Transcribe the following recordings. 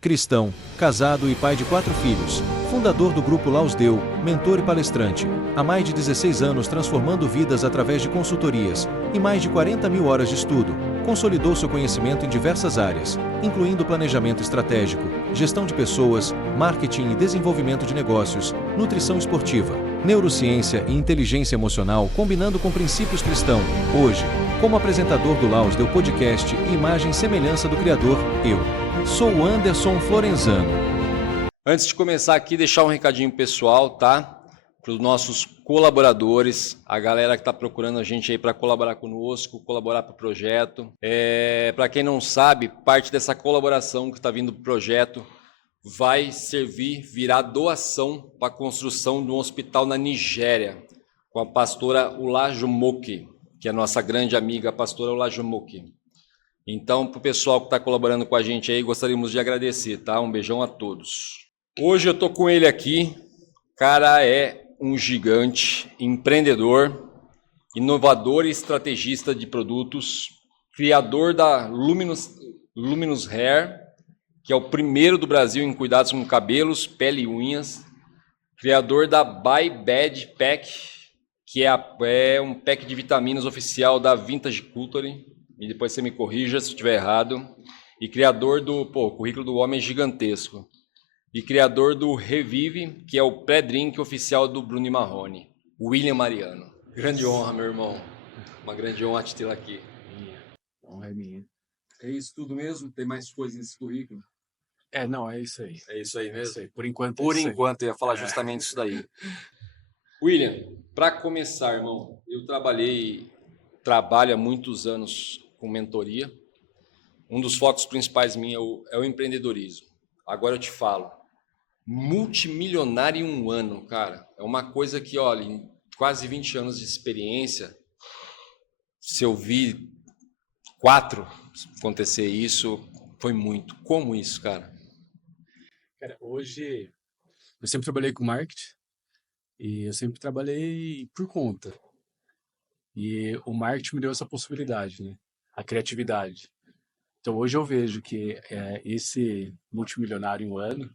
Cristão, casado e pai de 4 filhos, fundador do Grupo Laus Deu, mentor e palestrante, há mais de 16 anos transformando vidas através de consultorias e mais de 40 mil horas de estudo, consolidou seu conhecimento em diversas áreas, incluindo planejamento estratégico, gestão de pessoas, marketing e desenvolvimento de negócios, nutrição esportiva, neurociência e inteligência emocional combinando com princípios cristãos. Hoje, como apresentador do Laus Deu Podcast e imagem e semelhança do Criador, eu sou o Anderson Florenzano. Antes de começar aqui, deixar um recadinho pessoal, tá? Para os nossos colaboradores, a galera que está procurando a gente aí para colaborar conosco, colaborar para o projeto. Para quem não sabe, parte dessa colaboração que está vindo para o projeto vai virar doação para a construção de um hospital na Nigéria, com a pastora Olajumoke, que é a nossa grande amiga, a pastora Olajumoke. Então, para o pessoal que está colaborando com a gente aí, gostaríamos de agradecer, tá? Um beijão a todos. Hoje eu estou com ele aqui, o cara é um gigante, empreendedor, inovador e estrategista de produtos, criador da Luminous Hair, que é o primeiro do Brasil em cuidados com cabelos, pele e unhas, criador da Buy Bad Pack, que é um pack de vitaminas oficial da Vintage Culture, e depois você me corrija se estiver errado, e criador do Currículo do Homem Gigantesco, e criador do Revive, que é o pré-drink oficial do Bruno Marrone, William Mariano. Grande honra, meu irmão. Uma grande honra te ter aqui. Honra é minha. É isso tudo mesmo? Tem mais coisas nesse currículo? Não, é isso aí. É isso aí mesmo? É isso aí. Por enquanto, Por enquanto, eu ia falar justamente isso daí. William, para começar, irmão, eu trabalho há muitos anos com mentoria. Um dos focos principais meu é o empreendedorismo. Agora eu te falo, multimilionário em um ano, cara, é uma coisa que, olha, em quase 20 anos de experiência, se eu vi 4 acontecer isso, foi muito. Como isso, cara? Cara, hoje eu sempre trabalhei com marketing e eu sempre trabalhei por conta. E o marketing me deu essa possibilidade, né? A criatividade. Então hoje eu vejo que esse multimilionário em um ano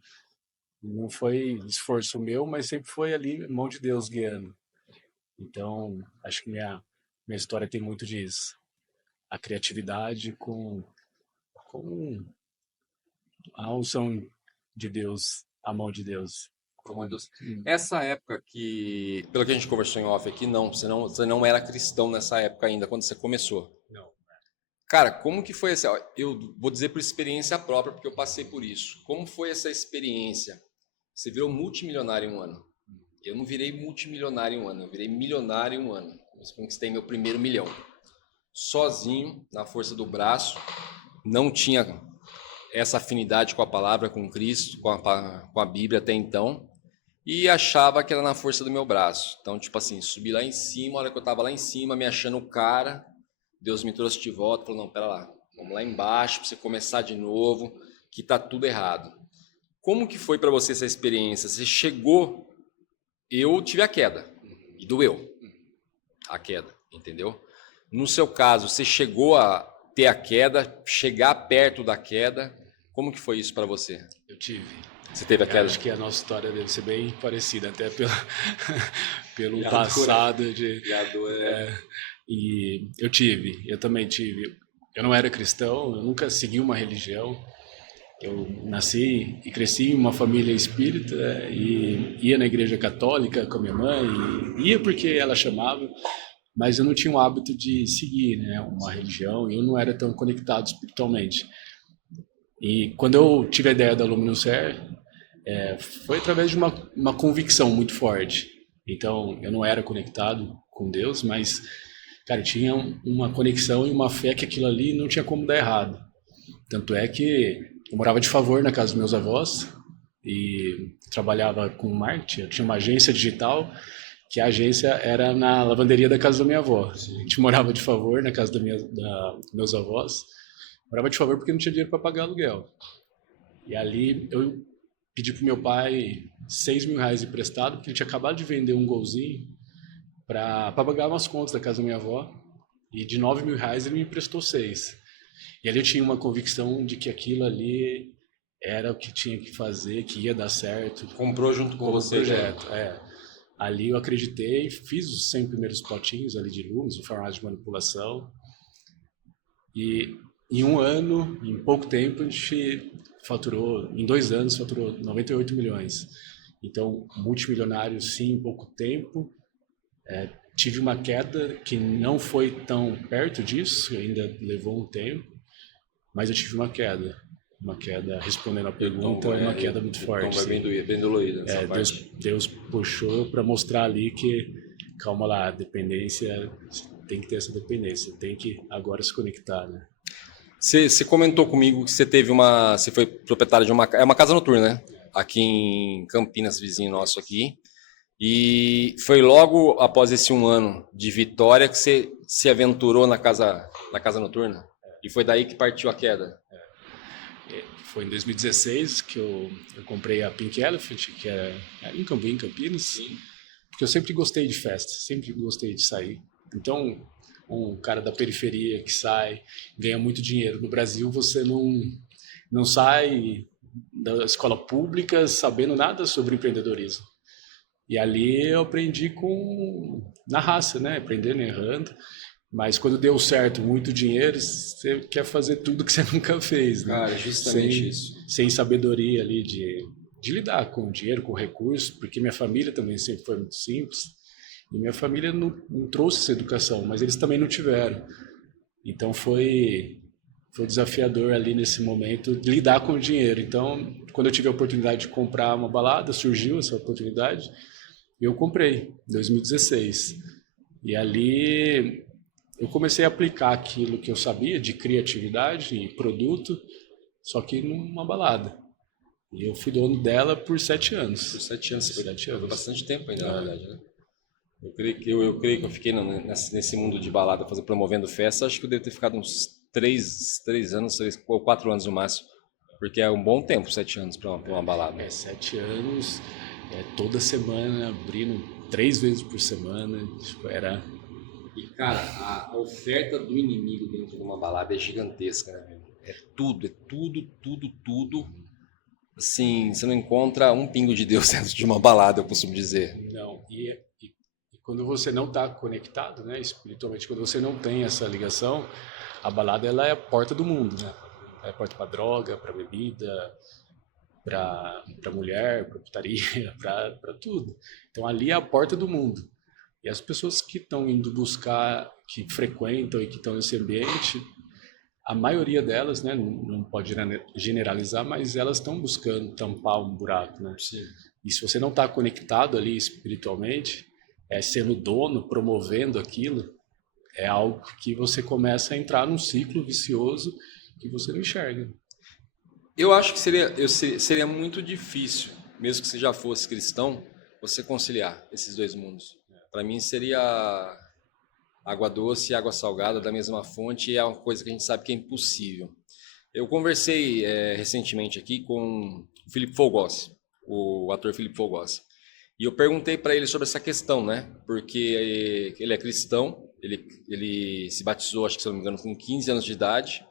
não foi esforço meu, mas sempre foi ali mão de Deus guiando. Então acho que minha história tem muito disso. A criatividade com a unção de Deus, a mão de Deus. Essa época que, pelo que a gente conversou em off aqui, você não era cristão nessa época ainda, quando você começou. Não. Cara, como que foi essa? Eu vou dizer por experiência própria, porque eu passei por isso. Como foi essa experiência? Você virou multimilionário em um ano. Eu não virei multimilionário em um ano, eu virei milionário em um ano. Eu conquistei meu primeiro milhão. Sozinho, na força do braço, não tinha essa afinidade com a palavra, com Cristo, com a Bíblia até então, e achava que era na força do meu braço. Então, tipo assim, subi lá em cima, a hora que eu estava lá em cima, me achando o cara, Deus me trouxe de volta, falou, não, pera lá, vamos lá embaixo para você começar de novo, que tá tudo errado. Como que foi para você essa experiência? Você chegou, eu tive a queda, e doeu a queda, entendeu? No seu caso, você chegou a ter a queda, chegar perto da queda, como que foi isso para você? Eu tive. Você teve a queda? Acho que a nossa história deve ser bem parecida, até pelo passado. E eu também tive. Eu não era cristão, eu nunca segui uma religião. Eu nasci e cresci em uma família espírita e ia na igreja católica com a minha mãe, e ia porque ela chamava, mas eu não tinha o hábito de seguir, né, uma religião, e eu não era tão conectado espiritualmente. E quando eu tive a ideia da Luminous Hair, foi através de uma convicção muito forte. Então, eu não era conectado com Deus, mas, cara, tinha uma conexão e uma fé que aquilo ali não tinha como dar errado. Tanto é que eu morava de favor na casa dos meus avós e trabalhava com marketing. Eu tinha uma agência digital, que a agência era na lavanderia da casa da minha avó. A gente morava de favor na casa dos meus avós. Morava de favor porque não tinha dinheiro para pagar aluguel. E ali eu pedi para o meu pai R$6.000 emprestado, porque ele tinha acabado de vender um Golzinho para pagar umas contas da casa da minha avó. E de R$9.000 ele me emprestou 6. E ali eu tinha uma convicção de que aquilo ali era o que tinha que fazer, que ia dar certo. Comprou junto com Como você, projeto, Ali eu acreditei, fiz os 100 primeiros potinhos ali de lumes, o formato de manipulação. E em um ano, em pouco tempo, a gente faturou, em 2 anos, faturou 98 milhões. Então, multimilionário sim, em pouco tempo. Tive uma queda que não foi tão perto disso, ainda levou um tempo, mas eu tive uma queda. Uma queda, respondendo a pergunta, uma queda muito forte. Então vai bem dolorido nessa parte. Deus puxou para mostrar ali que, calma lá, dependência, tem que ter essa dependência, tem que agora se conectar, né? Você comentou comigo que você foi proprietário de uma casa noturna, né? Aqui em Campinas, vizinho nosso aqui. E foi logo após esse 1 ano de vitória que você se aventurou na casa noturna? E foi daí que partiu a queda? Foi em 2016 que eu comprei a Pink Elephant, que é em Campinas. Sim. Porque eu sempre gostei de festa, sempre gostei de sair. Então, um cara da periferia que sai, ganha muito dinheiro. No Brasil, você não sai da escola pública sabendo nada sobre empreendedorismo. E ali eu aprendi na raça, né? Aprendendo, errando. Mas quando deu certo, muito dinheiro, você quer fazer tudo que você nunca fez, né? Cara, justamente isso. Sem sabedoria ali de lidar com o dinheiro, com recursos, porque minha família também sempre foi muito simples. E minha família não trouxe essa educação, mas eles também não tiveram. Então foi desafiador ali nesse momento lidar com o dinheiro. Então, quando eu tive a oportunidade de comprar uma balada, surgiu essa oportunidade, eu comprei em 2016. E ali eu comecei a aplicar aquilo que eu sabia de criatividade e produto, só que numa balada. E eu fui dono dela por 7 anos. Por 7 anos, por 7 anos. Foi bastante tempo ainda, na verdade, né? Eu creio que eu fiquei nesse mundo de balada, promovendo festa, acho que eu devo ter ficado uns 3 anos, 3 ou 4 anos no máximo. Porque é um bom tempo, 7 anos para uma balada. 7 anos, toda semana, abrindo 3 vezes por semana, era... E, cara, a oferta do inimigo dentro de uma balada é gigantesca, né? É tudo. Assim, você não encontra um pingo de Deus dentro de uma balada, eu costumo dizer. Não, e quando você não está conectado, né, espiritualmente, quando você não tem essa ligação, a balada ela é a porta do mundo, né? É a porta para droga, para bebida, para mulher, para putaria, para tudo. Então ali é a porta do mundo. E as pessoas que estão indo buscar, que frequentam e que estão nesse ambiente, a maioria delas, né, não pode generalizar, mas elas estão buscando tampar um buraco, né? Sim. E se você não está conectado ali espiritualmente, sendo dono, promovendo aquilo, é algo que você começa a entrar num ciclo vicioso que você não enxerga. Eu acho que seria muito difícil, mesmo que você já fosse cristão, você conciliar esses dois mundos. Para mim seria água doce e água salgada da mesma fonte, e é uma coisa que a gente sabe que é impossível. Eu conversei recentemente aqui com o Felipe Fogossi, o ator Felipe Fogossi, e eu perguntei para ele sobre essa questão, né? Porque ele é cristão, ele se batizou, acho que se não me engano, com 15 anos de idade.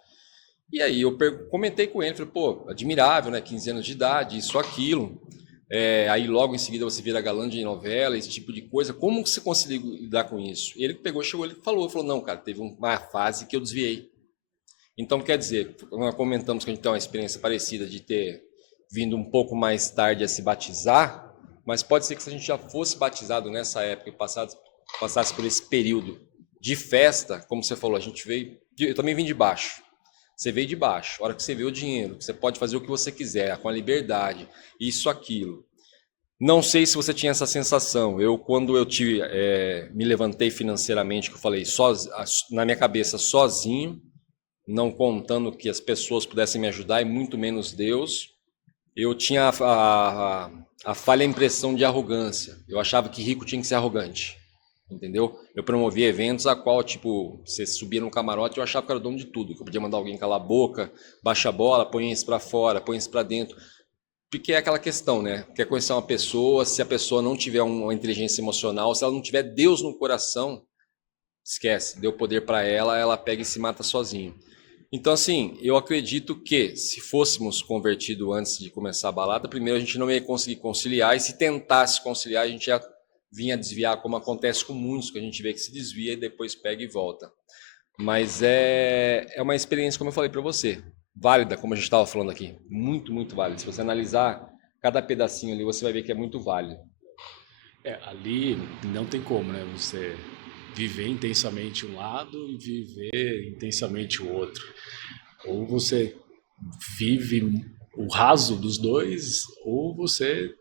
E aí eu comentei com ele, falei, pô, admirável, né? 15 anos de idade, isso, aquilo. Aí logo em seguida você vira galã de novela, esse tipo de coisa. Como você conseguiu lidar com isso? E ele chegou, ele falou, não, cara, teve uma fase que eu desviei. Então, quer dizer, nós comentamos que a gente tem uma experiência parecida de ter vindo um pouco mais tarde a se batizar, mas pode ser que se a gente já fosse batizado nessa época e passasse por esse período de festa, como você falou, eu também vim de baixo. Você veio de baixo, a hora que você vê o dinheiro, que você pode fazer o que você quiser, com a liberdade, isso, aquilo. Não sei se você tinha essa sensação. Quando eu me levantei financeiramente, que eu falei, na minha cabeça, sozinho, não contando que as pessoas pudessem me ajudar e muito menos Deus, eu tinha a falha impressão de arrogância. Eu achava que rico tinha que ser arrogante. Entendeu? Eu promovia eventos a qual, tipo, você subia no camarote e eu achava que era dono de tudo, que eu podia mandar alguém calar a boca, baixa a bola, põe isso pra fora, põe isso pra dentro. Porque é aquela questão, né? Quer conhecer uma pessoa, se a pessoa não tiver uma inteligência emocional, se ela não tiver Deus no coração, esquece, deu poder pra ela, ela pega e se mata sozinha. Então, assim, eu acredito que se fôssemos convertidos antes de começar a balada, primeiro a gente não ia conseguir conciliar, e se tentasse conciliar, a gente já vinha desviar, como acontece com muitos, que a gente vê que se desvia e depois pega e volta. Mas é uma experiência, como eu falei para você, válida, como a gente estava falando aqui, muito, muito válida. Se você analisar cada pedacinho ali, você vai ver que é muito válido. Ali não tem como, né? Você viver intensamente um lado e viver intensamente o outro. Ou você vive o raso dos dois, ou você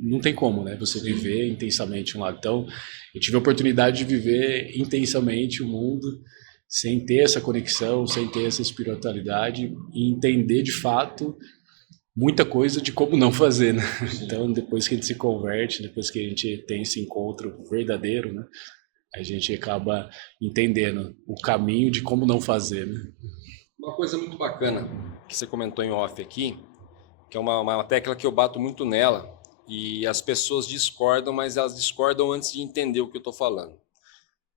não tem como, né? Você viver intensamente um lado. Então, eu tive a oportunidade de viver intensamente o mundo sem ter essa conexão, sem ter essa espiritualidade e entender de fato muita coisa de como não fazer, né? Então, depois que a gente se converte, depois que a gente tem esse encontro verdadeiro, né? A gente acaba entendendo o caminho de como não fazer, né? Uma coisa muito bacana que você comentou em off aqui, que é uma tecla que eu bato muito nela, e as pessoas discordam, mas elas discordam antes de entender o que eu estou falando.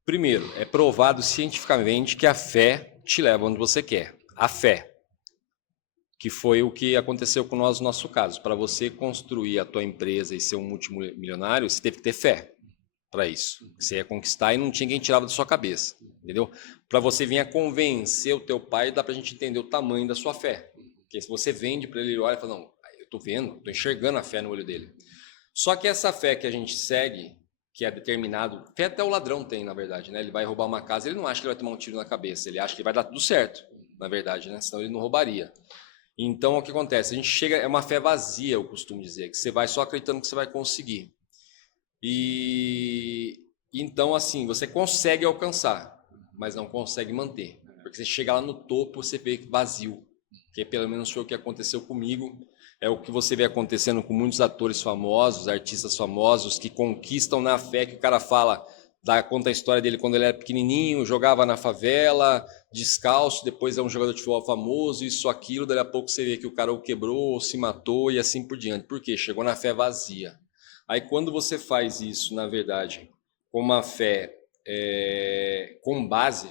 Primeiro, é provado cientificamente que a fé te leva onde você quer. A fé. Que foi o que aconteceu com nós no nosso caso. Para você construir a tua empresa e ser um multimilionário, você teve que ter fé para isso. Você ia conquistar e não tinha quem tirava da sua cabeça, entendeu? Para você vir a convencer o teu pai, dá para a gente entender o tamanho da sua fé. Porque se você vende para ele, ele olha e fala, não, eu estou vendo, estou enxergando a fé no olho dele. Só que essa fé que a gente segue, que é determinado, fé até o ladrão tem, na verdade, né? Ele vai roubar uma casa, ele não acha que ele vai tomar um tiro na cabeça, ele acha que vai dar tudo certo, na verdade, né? Senão ele não roubaria. Então, o que acontece? A gente chega, é uma fé vazia, eu costumo dizer, que você vai só acreditando que você vai conseguir. E então, assim, você consegue alcançar, mas não consegue manter. Porque você chega lá no topo, você vê vazio. Que pelo menos foi o que aconteceu comigo. É o que você vê acontecendo com muitos atores famosos, artistas famosos, que conquistam na fé, que o cara fala, conta a história dele quando ele era pequenininho, jogava na favela, descalço, depois é um jogador de futebol famoso, isso, aquilo, daí a pouco você vê que o cara o quebrou, ou se matou e assim por diante. Por quê? Chegou na fé vazia. Aí quando você faz isso, na verdade, com uma fé com base,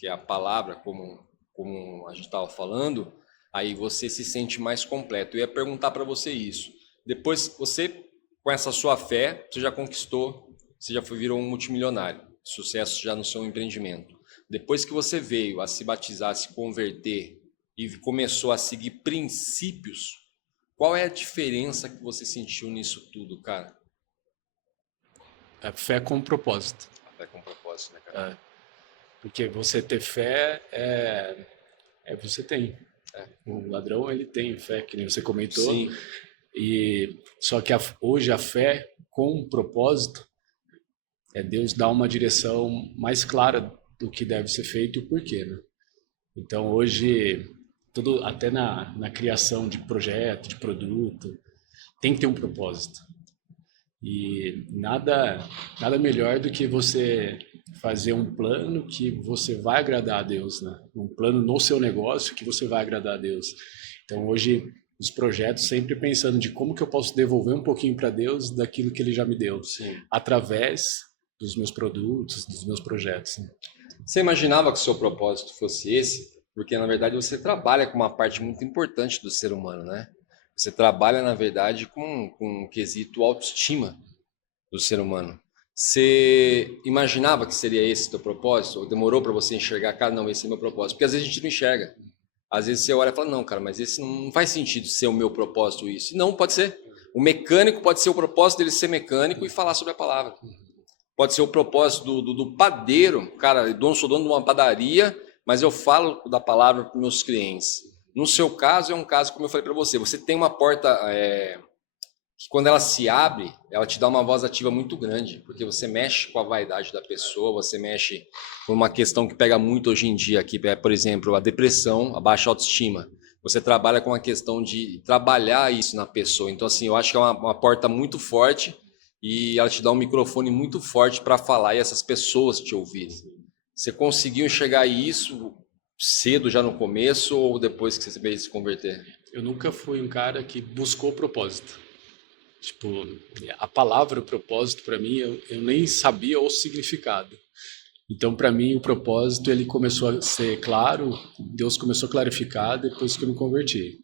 que é a palavra, como a gente estava falando, aí você se sente mais completo. Eu ia perguntar para você isso. Depois, você, com essa sua fé, você já conquistou, você já virou um multimilionário, sucesso já no seu empreendimento. Depois que você veio a se batizar, a se converter e começou a seguir princípios, qual é a diferença que você sentiu nisso tudo, cara? A fé com propósito. A fé com propósito, né, cara? Porque você ter fé você tem. O ladrão, ele tem fé, que nem você comentou. Sim. Só que hoje a fé com propósito é Deus dar uma direção mais clara do que deve ser feito e o porquê, né? Então hoje, até na criação de projeto, de produto, tem que ter um propósito. E nada melhor do que você fazer um plano que você vai agradar a Deus, né? Um plano no seu negócio que você vai agradar a Deus. Então hoje os projetos sempre pensando de como que eu posso devolver um pouquinho para Deus daquilo que Ele já me deu, através dos meus produtos, dos meus projetos. Você imaginava que o seu propósito fosse esse? Porque na verdade você trabalha com uma parte muito importante do ser humano, né? Você trabalha, na verdade, com um quesito autoestima do ser humano. Você imaginava que seria esse o teu propósito? Ou demorou para você enxergar, cara, não, esse é o meu propósito? Porque às vezes a gente não enxerga. Às vezes você olha e fala, não, cara, mas esse não faz sentido ser o meu propósito isso. Não, pode ser. O mecânico pode ser o propósito dele ser mecânico e falar sobre a palavra. Pode ser o propósito do padeiro. Cara, eu sou dono de uma padaria, mas eu falo da palavra para os meus clientes. No seu caso, é um caso, como eu falei para você, você tem uma porta que quando ela se abre, ela te dá uma voz ativa muito grande, porque você mexe com a vaidade da pessoa, você mexe com uma questão que pega muito hoje em dia, que é, por exemplo, a depressão, a baixa autoestima. Você trabalha com a questão de trabalhar isso na pessoa. Então, assim, eu acho que é uma porta muito forte e ela te dá um microfone muito forte para falar e essas pessoas te ouvirem. Você conseguiu enxergar isso cedo, já no começo, ou depois que você veio se converter? Eu nunca fui um cara que buscou propósito. Tipo, a palavra propósito para mim, eu nem sabia o significado. Então, para mim, o propósito ele começou a ser claro, Deus começou a clarificar depois que eu me converti.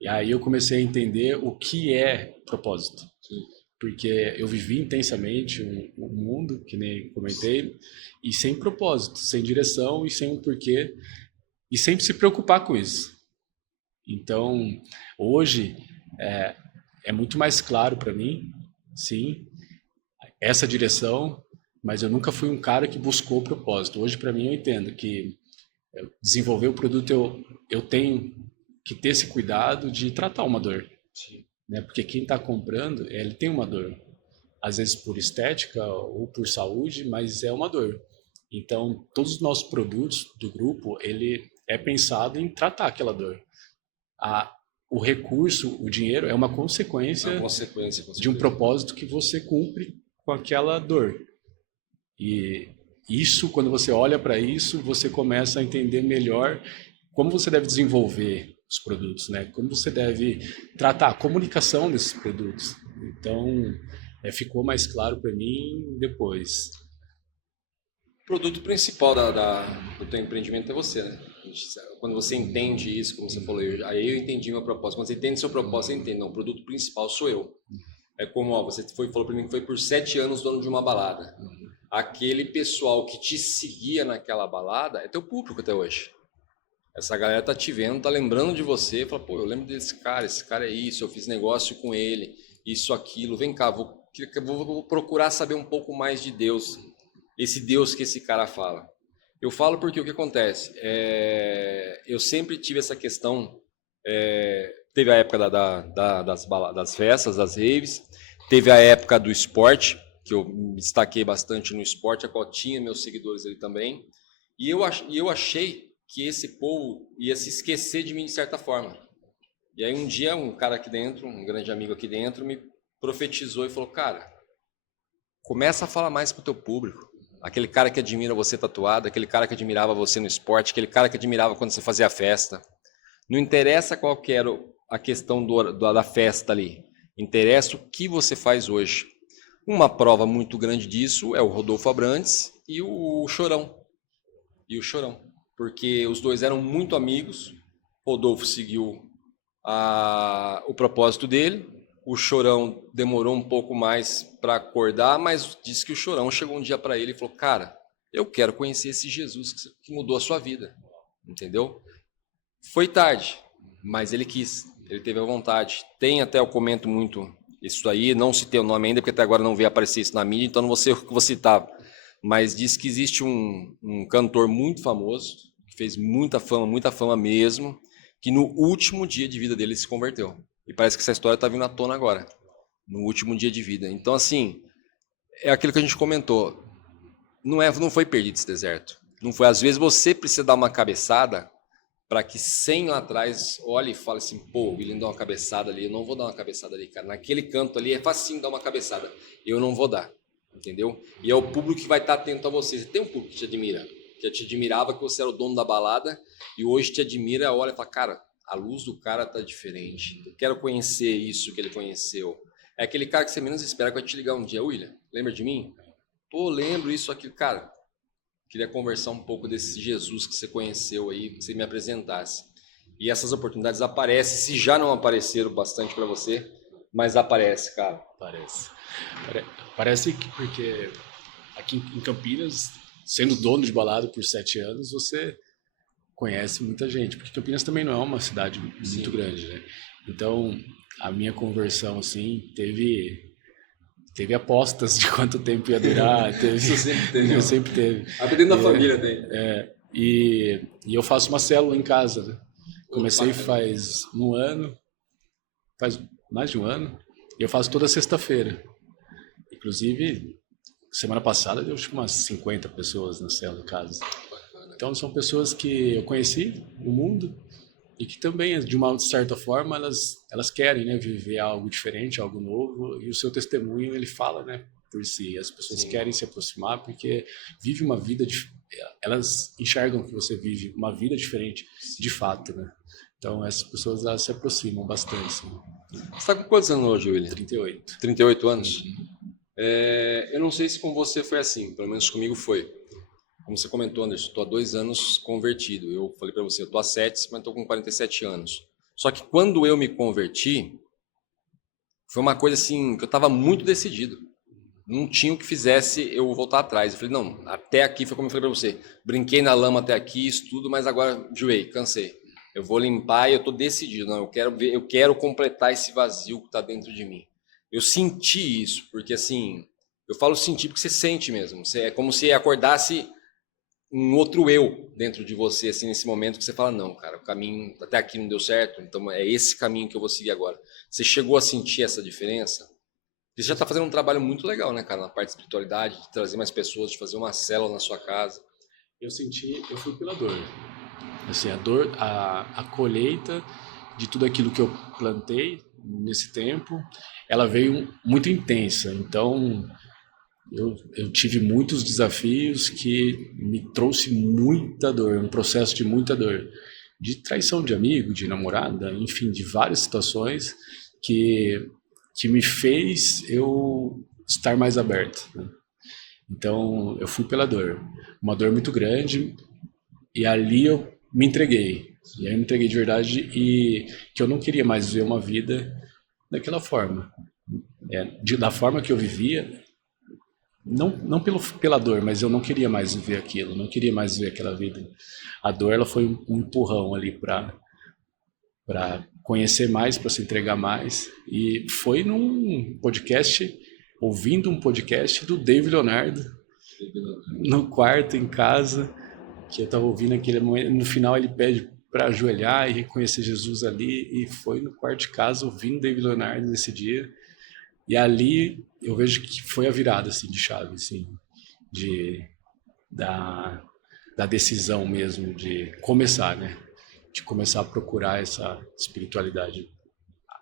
E aí eu comecei a entender o que é propósito. Porque eu vivi intensamente um mundo, que nem comentei, e sem propósito, sem direção e sem um porquê, e sempre se preocupar com isso. Então, hoje, é muito mais claro para mim, sim, essa direção, mas eu nunca fui um cara que buscou propósito. Hoje, para mim, eu entendo que desenvolver o produto, eu tenho que ter esse cuidado de tratar uma dor. Sim. Né? Porque quem está comprando, ele tem uma dor. Às vezes por estética ou por saúde, mas é uma dor. Então, todos os nossos produtos do grupo, ele é pensado em tratar aquela dor. O recurso, o dinheiro, é uma consequência de um propósito que você cumpre com aquela dor. E isso, quando você olha para isso, você começa a entender melhor como você deve desenvolver os produtos, né? Como você deve tratar a comunicação desses produtos. Então, ficou mais claro para mim depois. O produto principal do teu empreendimento é você, né? Quando você entende isso, como você falou, aí eu entendi meu propósito. Quando você entende seu propósito, você entende. Não, o produto principal sou eu. É como, você falou para mim que foi por 7 anos dono de uma balada. Aquele pessoal que te seguia naquela balada é teu público até hoje. Essa galera tá te vendo, tá lembrando de você, fala, pô, eu lembro desse cara, esse cara é isso, eu fiz negócio com ele, isso, aquilo, vem cá, vou procurar saber um pouco mais de Deus, esse Deus que esse cara fala. Eu falo porque o que acontece, eu sempre tive essa questão, teve a época das festas, das raves, teve a época do esporte, que eu me destaquei bastante no esporte, a qual tinha meus seguidores ali também, e eu achei que esse povo ia se esquecer de mim de certa forma. E aí um dia um cara aqui dentro, um grande amigo aqui dentro, me profetizou e falou, cara, começa a falar mais pro teu público. Aquele cara que admira você tatuado, aquele cara que admirava você no esporte, aquele cara que admirava quando você fazia a festa. Não interessa qual que era a questão da festa ali. Interessa o que você faz hoje. Uma prova muito grande disso é o Rodolfo Abrantes e o Chorão. Porque os dois eram muito amigos. Rodolfo seguiu o propósito dele. O Chorão demorou um pouco mais para acordar, mas disse que o Chorão chegou um dia para ele e falou, cara, eu quero conhecer esse Jesus que mudou a sua vida. Entendeu? Foi tarde, mas ele quis, ele teve a vontade. Tem até, eu comento muito isso aí, não citei o nome ainda, porque até agora não veio aparecer isso na mídia, então não vou citar. Mas diz que existe um cantor muito famoso, que fez muita fama mesmo, que no último dia de vida dele se converteu. E parece que essa história está vindo à tona agora, no último dia de vida. Então, assim, é aquilo que a gente comentou. Não foi perdido esse deserto. Não foi. Às vezes você precisa dar uma cabeçada para que 100 lá atrás olhe e fale assim, pô, o William dá uma cabeçada ali, eu não vou dar uma cabeçada ali, cara. Naquele canto ali é facinho dar uma cabeçada. Eu não vou dar. Entendeu? E é o público que vai estar atento a você. Você tem um público que te admira, que te admirava que você era o dono da balada e hoje te admira, olha e fala, cara, a luz do cara tá diferente. Eu quero conhecer isso que ele conheceu. É aquele cara que você menos espera que vai te ligar um dia, William, lembra de mim? Pô, lembro isso, aquilo. Cara, queria conversar um pouco desse Jesus que você conheceu aí, que você me apresentasse. E essas oportunidades aparecem, se já não apareceram bastante para você, mas aparece, cara. Parece que porque aqui em Campinas, sendo dono de balada por 7 anos, você conhece muita gente, porque Campinas também não é uma cidade muito grande, né? Então, a minha conversão, assim, teve apostas de quanto tempo ia durar, Isso sempre teve. Eu sempre teve. Até dentro da família tem. E eu faço uma célula em casa, né? Comecei faz mais de um ano, e eu faço toda sexta-feira. Inclusive, semana passada deu acho que umas 50 pessoas na célula em casa. Então são pessoas que eu conheci no mundo e que também, de uma certa forma, elas querem, né, viver algo diferente, algo novo, e o seu testemunho, ele fala, né, por si. As pessoas querem se aproximar porque vive uma vida, elas enxergam que você vive uma vida diferente de fato, né? Então essas pessoas, elas se aproximam bastante. Assim. Você está com quantos anos hoje, William? 38. 38 anos? Eu não sei se com você foi assim, pelo menos comigo foi. como você comentou, Anderson, estou há 2 anos convertido. Eu falei para você, eu estou há 7, mas estou com 47 anos. Só que quando eu me converti, foi uma coisa assim, que eu estava muito decidido. Não tinha o que fizesse eu voltar atrás. Eu falei, não, até aqui foi como eu falei para você. Brinquei na lama até aqui, isso tudo, mas agora enjoei, cansei. Eu vou limpar e eu estou decidido. Não, eu quero completar esse vazio que está dentro de mim. Eu senti isso, porque assim, eu falo sentir porque você sente mesmo. É como se acordasse um outro eu dentro de você, assim, nesse momento que você fala, não, cara, o caminho até aqui não deu certo, então é esse caminho que eu vou seguir agora. Você chegou a sentir essa diferença? Você já está fazendo um trabalho muito legal, né, cara, na parte de espiritualidade, de trazer mais pessoas, de fazer uma célula na sua casa. Eu fui pela dor. Assim, a dor, a colheita de tudo aquilo que eu plantei nesse tempo, ela veio muito intensa. Então, eu tive muitos desafios que me trouxe muita dor, um processo de muita dor, de traição de amigo, de namorada, enfim, de várias situações que me fez eu estar mais aberto, né? Então, eu fui pela dor, uma dor muito grande, e ali eu me entreguei. E aí eu me entreguei de verdade e que eu não queria mais viver uma vida daquela forma. Da forma que eu vivia, não pela dor, mas eu não queria mais viver aquilo, não queria mais viver aquela vida. A dor, ela foi um empurrão ali para conhecer mais, para se entregar mais. E foi num podcast, ouvindo um podcast do David Leonardo, no quarto, em casa, que eu estava ouvindo aquele momento. No final ele pede para ajoelhar e reconhecer Jesus ali, e foi no quarto de casa ouvindo David Leonardo nesse dia. E ali eu vejo que foi a virada assim, de chave, assim, da decisão mesmo de começar, né? De começar a procurar essa espiritualidade.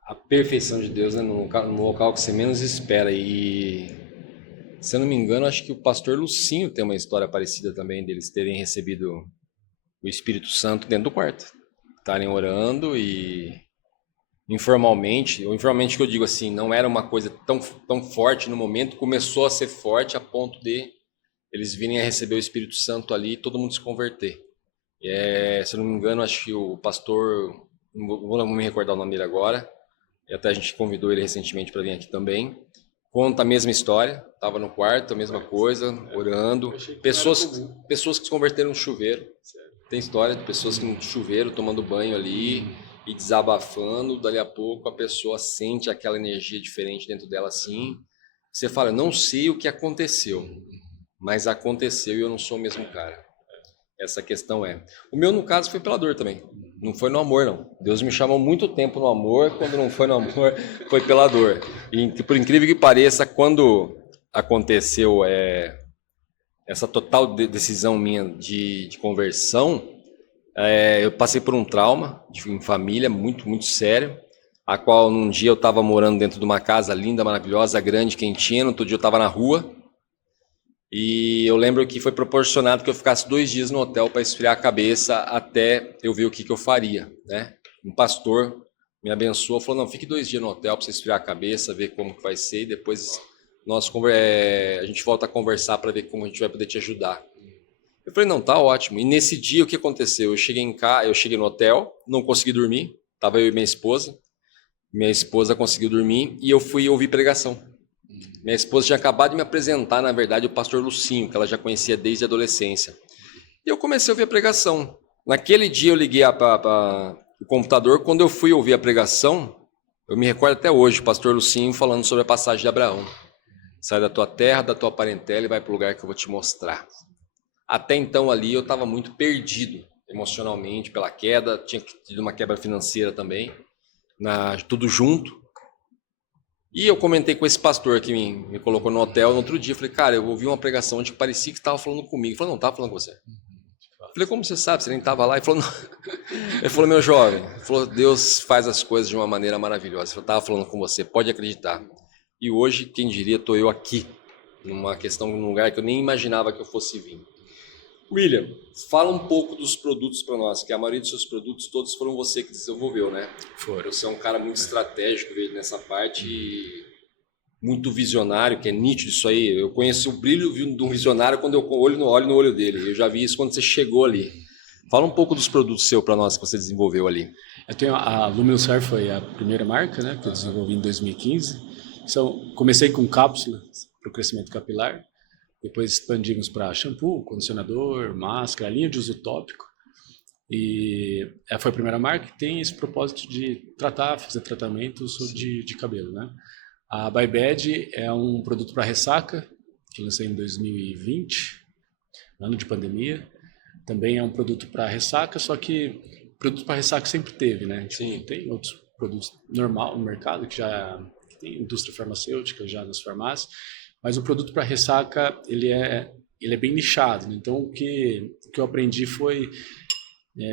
A perfeição de Deus, né, no local que você menos espera. E, se eu não me engano, acho que o pastor Lucinho tem uma história parecida também, deles terem recebido o Espírito Santo dentro do quarto. Estarem orando e informalmente, ou informalmente que eu digo assim, não era uma coisa tão forte no momento, começou a ser forte a ponto de eles virem a receber o Espírito Santo ali e todo mundo se converter. Se eu não me engano, acho que o pastor, não vou me recordar o nome dele agora, e até a gente convidou ele recentemente para vir aqui também, conta a mesma história, estava no quarto, a mesma coisa, orando, pessoas que se converteram no chuveiro, tem história de pessoas que no chuveiro, tomando banho ali e desabafando, dali a pouco a pessoa sente aquela energia diferente dentro dela assim, você fala, não sei o que aconteceu, mas aconteceu e eu não sou o mesmo cara. Essa questão é. O meu, no caso, foi pela dor também. Não foi no amor, não. Deus me chamou muito tempo no amor, quando não foi no amor, foi pela dor. E, por incrível que pareça, quando aconteceu essa total decisão minha de conversão, eu passei por um trauma em família muito, muito sério, a qual num dia eu estava morando dentro de uma casa linda, maravilhosa, grande, quentinha, no outro dia eu estava na rua, e eu lembro que foi proporcionado que eu ficasse 2 dias no hotel para esfriar a cabeça até eu ver o que eu faria, né? Um pastor me abençoou, falou, não, fique 2 dias no hotel para você esfriar a cabeça, ver como que vai ser, e depois a gente volta a conversar para ver como a gente vai poder te ajudar. Eu falei, não, tá ótimo. E nesse dia o que aconteceu? Eu cheguei no hotel, não consegui dormir, estava eu e minha esposa conseguiu dormir e eu fui ouvir pregação. Minha esposa tinha acabado de me apresentar, na verdade, o pastor Lucinho, que ela já conhecia desde a adolescência. E eu comecei a ouvir a pregação. Naquele dia eu liguei para o computador, quando eu fui ouvir a pregação, eu me recordo até hoje, o pastor Lucinho falando sobre a passagem de Abraão. Sai da tua terra, da tua parentela e vai para o lugar que eu vou te mostrar. Até então ali eu estava muito perdido emocionalmente pela queda, tinha tido uma quebra financeira também, tudo junto. E eu comentei com esse pastor que me colocou no hotel no outro dia, falei, cara, eu ouvi uma pregação onde parecia que estava falando comigo. Ele falou, não, estava falando com você. Eu falei, como você sabe? Você nem estava lá? Ele falou, não. Ele falou, meu jovem, Deus faz as coisas de uma maneira maravilhosa. Eu estava falando com você, pode acreditar. E hoje, quem diria, estou eu aqui, num lugar que eu nem imaginava que eu fosse vir. William, fala um pouco dos produtos para nós, que a maioria dos seus produtos todos foram você que desenvolveu, né? Foram. Você é um cara muito estratégico nessa parte e muito visionário, que é nítido isso aí. Eu conheço o brilho de um visionário quando eu olho no olho dele. Eu já vi isso quando você chegou ali. Fala um pouco dos produtos seus para nós que você desenvolveu ali. Eu tenho a Luminous Hair, foi a primeira marca, né, que eu desenvolvi em 2015. Então, comecei com cápsulas para o crescimento capilar, depois expandimos para shampoo, condicionador, máscara, linha de uso tópico. E essa foi a primeira marca que tem esse propósito de fazer tratamentos de cabelo, né? A By Bad é um produto para ressaca, que lancei em 2020, ano de pandemia. Também é um produto para ressaca, só que produto para ressaca sempre teve, né? Sim. Tem outros produtos normal no mercado, que já tem indústria farmacêutica já nas farmácias, mas o produto para ressaca, ele é bem nichado, né? Então, o que eu aprendi foi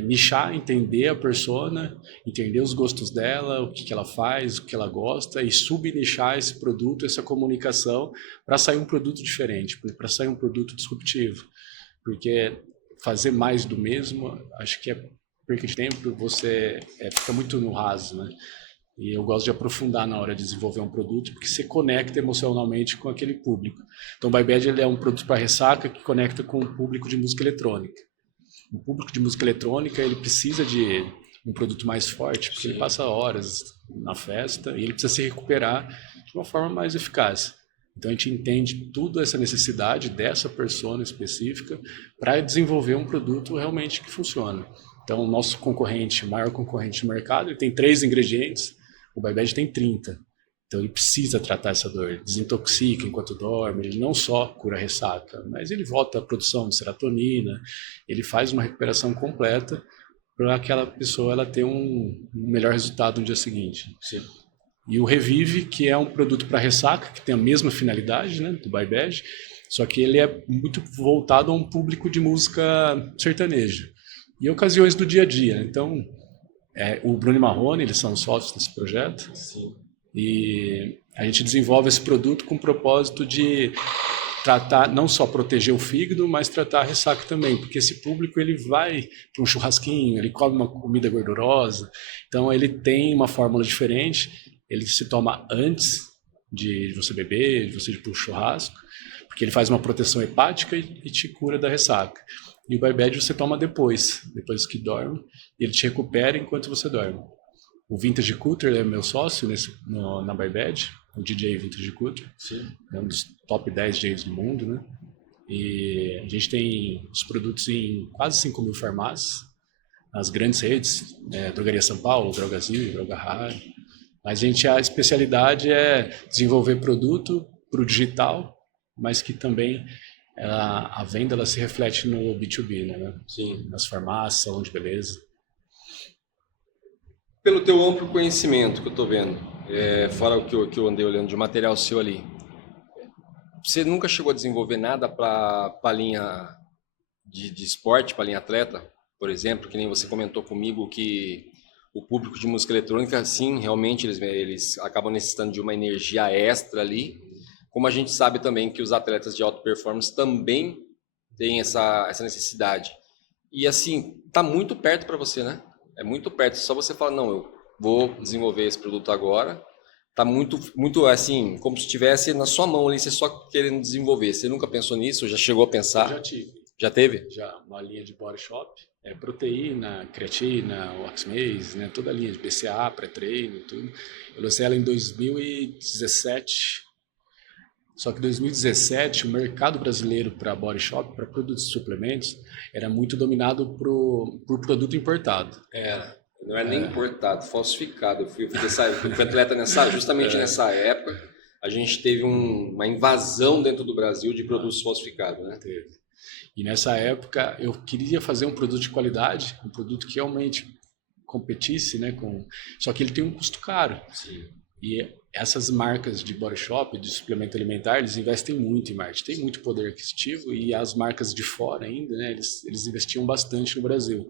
nichar, entender a persona, entender os gostos dela, o que ela faz, o que ela gosta, e subnichar esse produto, essa comunicação, para sair um produto diferente, para sair um produto disruptivo. Porque fazer mais do mesmo, acho que é perca de tempo, você fica muito no raso, né? E eu gosto de aprofundar na hora de desenvolver um produto, porque você conecta emocionalmente com aquele público. Então, o By Bad, ele é um produto para ressaca que conecta com o público de música eletrônica. O público de música eletrônica, ele precisa de um produto mais forte, porque ele passa horas na festa e ele precisa se recuperar de uma forma mais eficaz. Então, a gente entende toda essa necessidade dessa persona específica para desenvolver um produto realmente que funciona. Então, o nosso concorrente, o maior concorrente no mercado, ele tem 3 ingredientes, o By Bad tem 30. Então, ele precisa tratar essa dor, desintoxica enquanto dorme, ele não só cura a ressaca, mas ele volta à produção de serotonina, ele faz uma recuperação completa para aquela pessoa ela ter um melhor resultado no dia seguinte. Sim. E o Revive, que é um produto para ressaca, que tem a mesma finalidade, né, do By Bad, só que ele é muito voltado a um público de música sertaneja e ocasiões do dia a dia. Então, o Bruno e Marrone, eles são sócios desse projeto. Sim. E a gente desenvolve esse produto com o propósito de tratar, não só proteger o fígado, mas tratar a ressaca também, porque esse público ele vai para um churrasquinho, ele come uma comida gordurosa, então ele tem uma fórmula diferente, ele se toma antes de você beber, de você ir para o churrasco, porque ele faz uma proteção hepática e te cura da ressaca. E o By Bad você toma depois que dorme, e ele te recupera enquanto você dorme. O Vintage Culture é meu sócio na By Bad, o DJ Vintage Culture. Sim. É um dos top 10 DJs do mundo, né? E a gente tem os produtos em quase 5.000 farmácias, nas grandes redes, Drogaria São Paulo, Drogazil, Droga Rara. Mas a especialidade é desenvolver produto para o digital, mas que também a venda ela se reflete no B2B, né? Sim. Nas farmácias, salão de beleza. Pelo teu amplo conhecimento que eu estou vendo, fora o que eu andei olhando de material seu ali, você nunca chegou a desenvolver nada para a linha de esporte, para a linha atleta, por exemplo, que nem você comentou comigo que o público de música eletrônica, sim, realmente eles acabam necessitando de uma energia extra ali, como a gente sabe também que os atletas de alta performance também têm essa necessidade. E assim, tá muito perto para você, né? É muito perto, só você fala, não, eu vou desenvolver esse produto agora, tá muito assim, como se estivesse na sua mão ali, você só querendo desenvolver. Você nunca pensou nisso? Já chegou a pensar? Eu já tive. Já teve? Já, uma linha de body shop, proteína, creatina, oxmase, né, toda a linha de BCA, pré-treino, tudo. Eu lancei ela em 2017, só que em 2017 o mercado brasileiro para body shop, para produtos e suplementos, era muito dominado por produto importado. Não era nem importado, falsificado. Eu fui atleta justamente nessa época, a gente teve uma invasão dentro do Brasil de produtos falsificados, né? Teve. E nessa época eu queria fazer um produto de qualidade, um produto que realmente competisse, né, só que ele tem um custo caro. Sim. E essas marcas de body shop, de suplemento alimentar, eles investem muito em marketing, tem muito poder aquisitivo, e as marcas de fora ainda, né, eles investiam bastante no Brasil.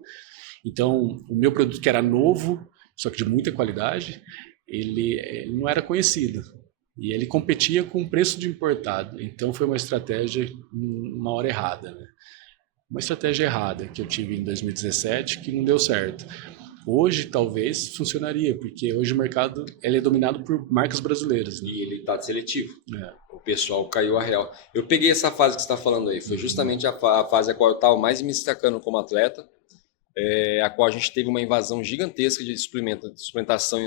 Então, o meu produto, que era novo, só que de muita qualidade, ele não era conhecido. E ele competia com o preço de importado. Então, foi uma estratégia uma hora errada, né? Uma estratégia errada que eu tive em 2017, que não deu certo. Hoje, talvez, funcionaria, porque hoje o mercado ele é dominado por marcas brasileiras, né? E ele está seletivo. É. O pessoal caiu a real. Eu peguei essa fase que você está falando aí. Foi justamente a fase a qual eu estava mais me destacando como atleta, a qual a gente teve uma invasão gigantesca de suplementação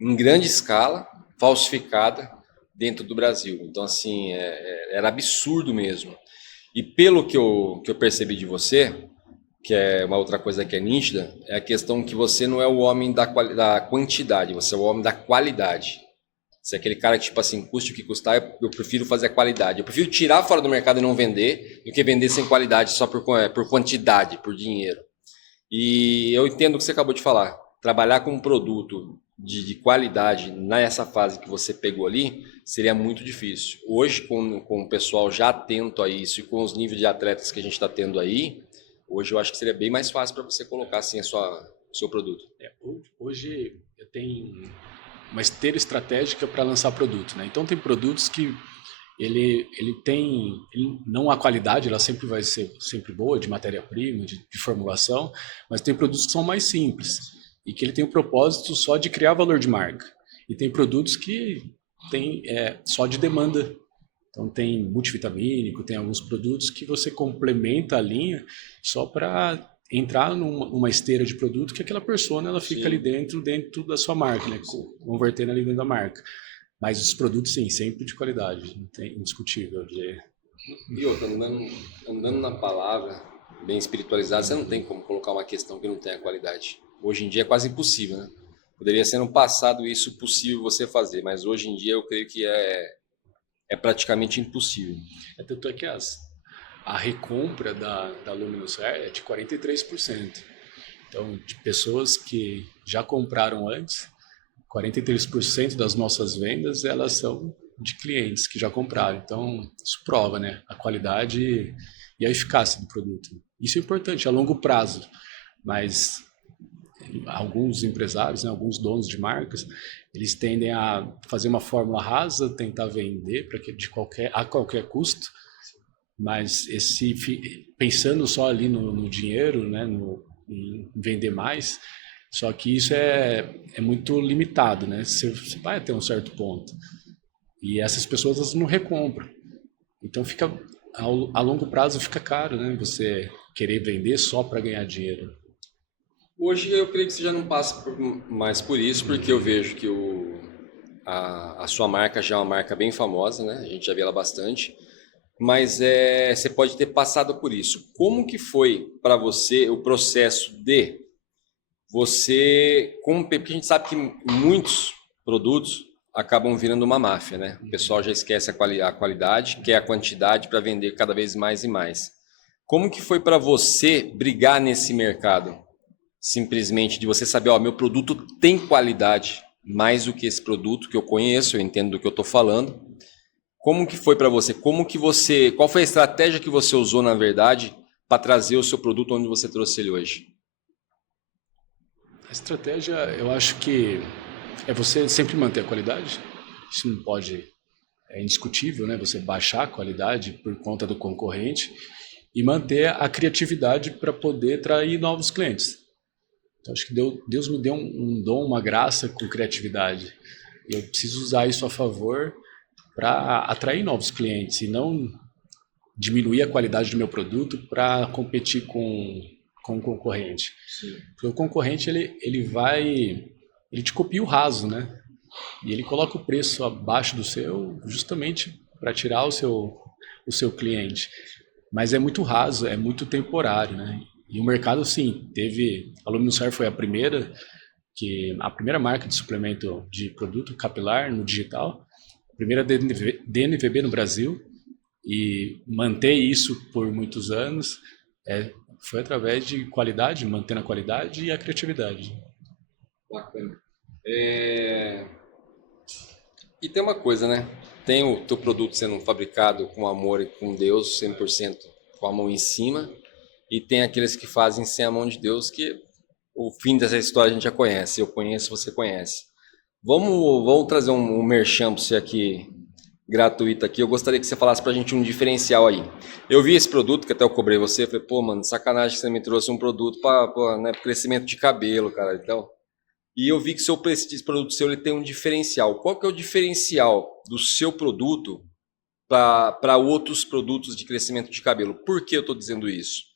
em grande escala, falsificada dentro do Brasil. Então, assim, era absurdo mesmo. E pelo que eu percebi de você, que é uma outra coisa que é nítida, é a questão que você não é o homem da quantidade, você é o homem da qualidade. Você é aquele cara que, tipo assim, custe o que custar, eu prefiro fazer a qualidade. Eu prefiro tirar fora do mercado e não vender, do que vender sem qualidade só por quantidade, por dinheiro. E eu entendo o que você acabou de falar. Trabalhar com um produto de qualidade nessa fase que você pegou ali, seria muito difícil. Hoje, com o pessoal já atento a isso e com os níveis de atletas que a gente está tendo aí, hoje eu acho que seria bem mais fácil para você colocar assim o seu produto. Hoje eu tenho uma esteira estratégica para lançar produto, né? Então tem produtos que não a qualidade, ela sempre vai ser sempre boa, de matéria-prima, de formulação, mas tem produtos que são mais simples e que ele tem o propósito só de criar valor de marca. E tem produtos que tem só de demanda. Então tem multivitamínico, tem alguns produtos que você complementa a linha só para entrar numa esteira de produto que aquela persona ela fica ali dentro da sua marca, né? Convertendo ali dentro da marca. Mas os produtos, sim, sempre de qualidade, não tem indiscutível. E outra, andando na palavra, bem espiritualizado, você não tem como colocar uma questão que não tenha qualidade. Hoje em dia é quase impossível, né? Poderia ser no passado isso possível você fazer, mas hoje em dia eu creio que é praticamente impossível. Tanto é que a recompra da Luminous Hair é de 43%. Então, de pessoas que já compraram antes, 43% das nossas vendas elas são de clientes que já compraram. Então, isso prova, né, a qualidade e a eficácia do produto. Isso é importante a longo prazo, mas alguns empresários, né, alguns donos de marcas, eles tendem a fazer uma fórmula rasa, tentar vender a qualquer custo, mas pensando só ali no dinheiro, né, em vender mais, só que isso é muito limitado, né? Você vai até um certo ponto. E essas pessoas elas não recompram. Então a longo prazo fica caro, né? Você querer vender só para ganhar dinheiro. Hoje eu creio que você já não passa mais por isso, porque eu vejo que a sua marca já é uma marca bem famosa, né? A gente já vê ela bastante. Mas você pode ter passado por isso. Como que foi para você o processo de porque a gente sabe que muitos produtos acabam virando uma máfia, né? O pessoal já esquece a qualidade, quer a quantidade para vender cada vez mais e mais. Como que foi para você brigar nesse mercado? Simplesmente de você saber, ó, meu produto tem qualidade, mais do que esse produto que eu conheço, eu entendo do que eu estou falando. Como que foi para você? Qual foi a estratégia que você usou, na verdade, para trazer o seu produto onde você trouxe ele hoje? A estratégia, eu acho que é você sempre manter a qualidade. Isso não é indiscutível, né? Você baixar a qualidade por conta do concorrente e manter a criatividade para poder atrair novos clientes. Então, acho que Deus me deu um dom, uma graça com criatividade. Eu preciso usar isso a favor para atrair novos clientes e não diminuir a qualidade do meu produto para competir com o concorrente. Sim. Porque o concorrente ele te copia o raso, né? E ele coloca o preço abaixo do seu justamente para tirar o seu cliente. Mas é muito raso, é muito temporário, né? E o mercado, sim, a Luminous Hair foi a primeira marca de suplemento de produto capilar no digital, a primeira DNVB no Brasil, e manter isso por muitos anos foi através de qualidade, mantendo a qualidade e a criatividade. Bacana. E tem uma coisa, né? Tem o teu produto sendo fabricado com amor e com Deus, 100% com a mão em cima, e tem aqueles que fazem sem a mão de Deus, que o fim dessa história a gente já conhece. Eu conheço, você conhece. Vamos trazer um merchan para você aqui gratuita aqui. Eu gostaria que você falasse pra gente um diferencial aí. Eu vi esse produto, que até eu cobrei você, falei, pô, mano, sacanagem que você me trouxe um produto para né, crescimento de cabelo, cara. Então, e eu vi que esse produto seu ele tem um diferencial. Qual que é o diferencial do seu produto para outros produtos de crescimento de cabelo? Por que eu estou dizendo isso?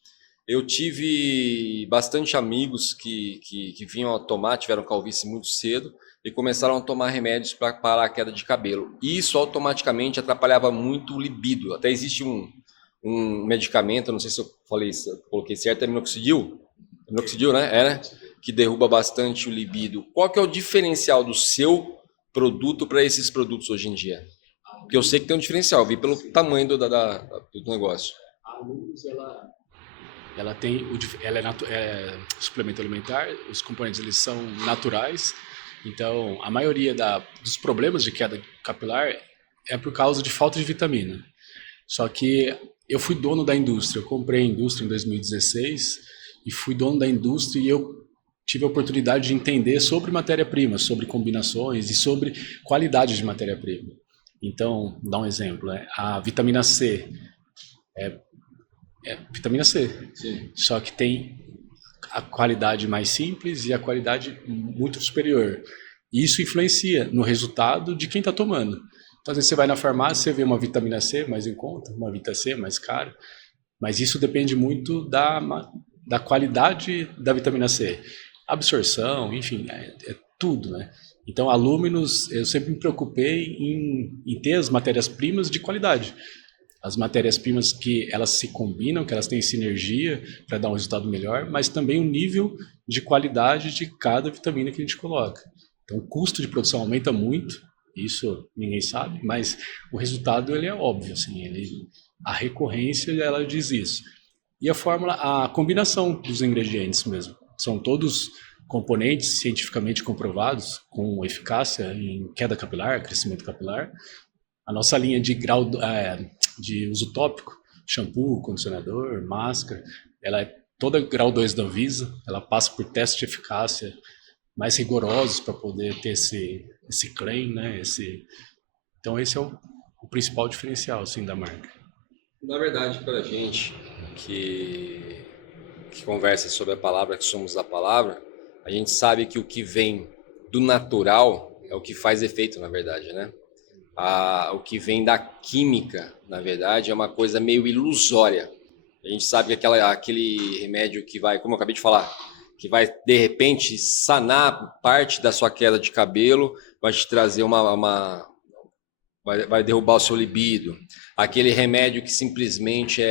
Eu tive bastante amigos que vinham a tomar, tiveram calvície muito cedo e começaram a tomar remédios para parar a queda de cabelo. E isso automaticamente atrapalhava muito o libido. Até existe um medicamento, não sei se eu falei, se eu coloquei certo, é minoxidil? Minoxidil, né? É, né? Que derruba bastante o libido. Qual que é o diferencial do seu produto para esses produtos hoje em dia? Porque eu sei que tem um diferencial, vi pelo tamanho do negócio. A luz, ela tem ela é suplemento alimentar, os componentes eles são naturais, então a maioria dos problemas de queda capilar é por causa de falta de vitamina. Só que eu fui dono da indústria, eu comprei a indústria em 2016 e fui dono da indústria e eu tive a oportunidade de entender sobre matéria-prima, sobre combinações e sobre qualidade de matéria-prima. Então, dá um exemplo, a vitamina C é vitamina C, sim. Só que tem a qualidade mais simples e a qualidade muito superior. E isso influencia no resultado de quem está tomando. Então, às vezes você vai na farmácia, você vê uma vitamina C mais em conta, uma vitamina C mais cara, mas isso depende muito da qualidade da vitamina C. Absorção, enfim, é tudo, né? Então, a Lumenos, eu sempre me preocupei em ter as matérias-primas de qualidade. As matérias-primas que elas se combinam, que elas têm sinergia para dar um resultado melhor, mas também o nível de qualidade de cada vitamina que a gente coloca. Então, o custo de produção aumenta muito, isso ninguém sabe, mas o resultado ele é óbvio, assim, a recorrência ela diz isso. E a fórmula, a combinação dos ingredientes mesmo, são todos componentes cientificamente comprovados com eficácia em queda capilar, crescimento capilar. A nossa linha de uso tópico, shampoo, condicionador, máscara, ela é toda grau 2 da Anvisa, ela passa por testes de eficácia mais rigorosos para poder ter esse claim, né? Então esse é o principal diferencial assim, da marca. Na verdade, para a gente que conversa sobre a palavra, que somos a palavra, a gente sabe que o que vem do natural é o que faz efeito, na verdade, né? O que vem da química, na verdade, é uma coisa meio ilusória. A gente sabe que aquele remédio que vai, como eu acabei de falar, que vai, de repente, sanar parte da sua queda de cabelo, vai te trazer vai derrubar o seu libido. Aquele remédio que simplesmente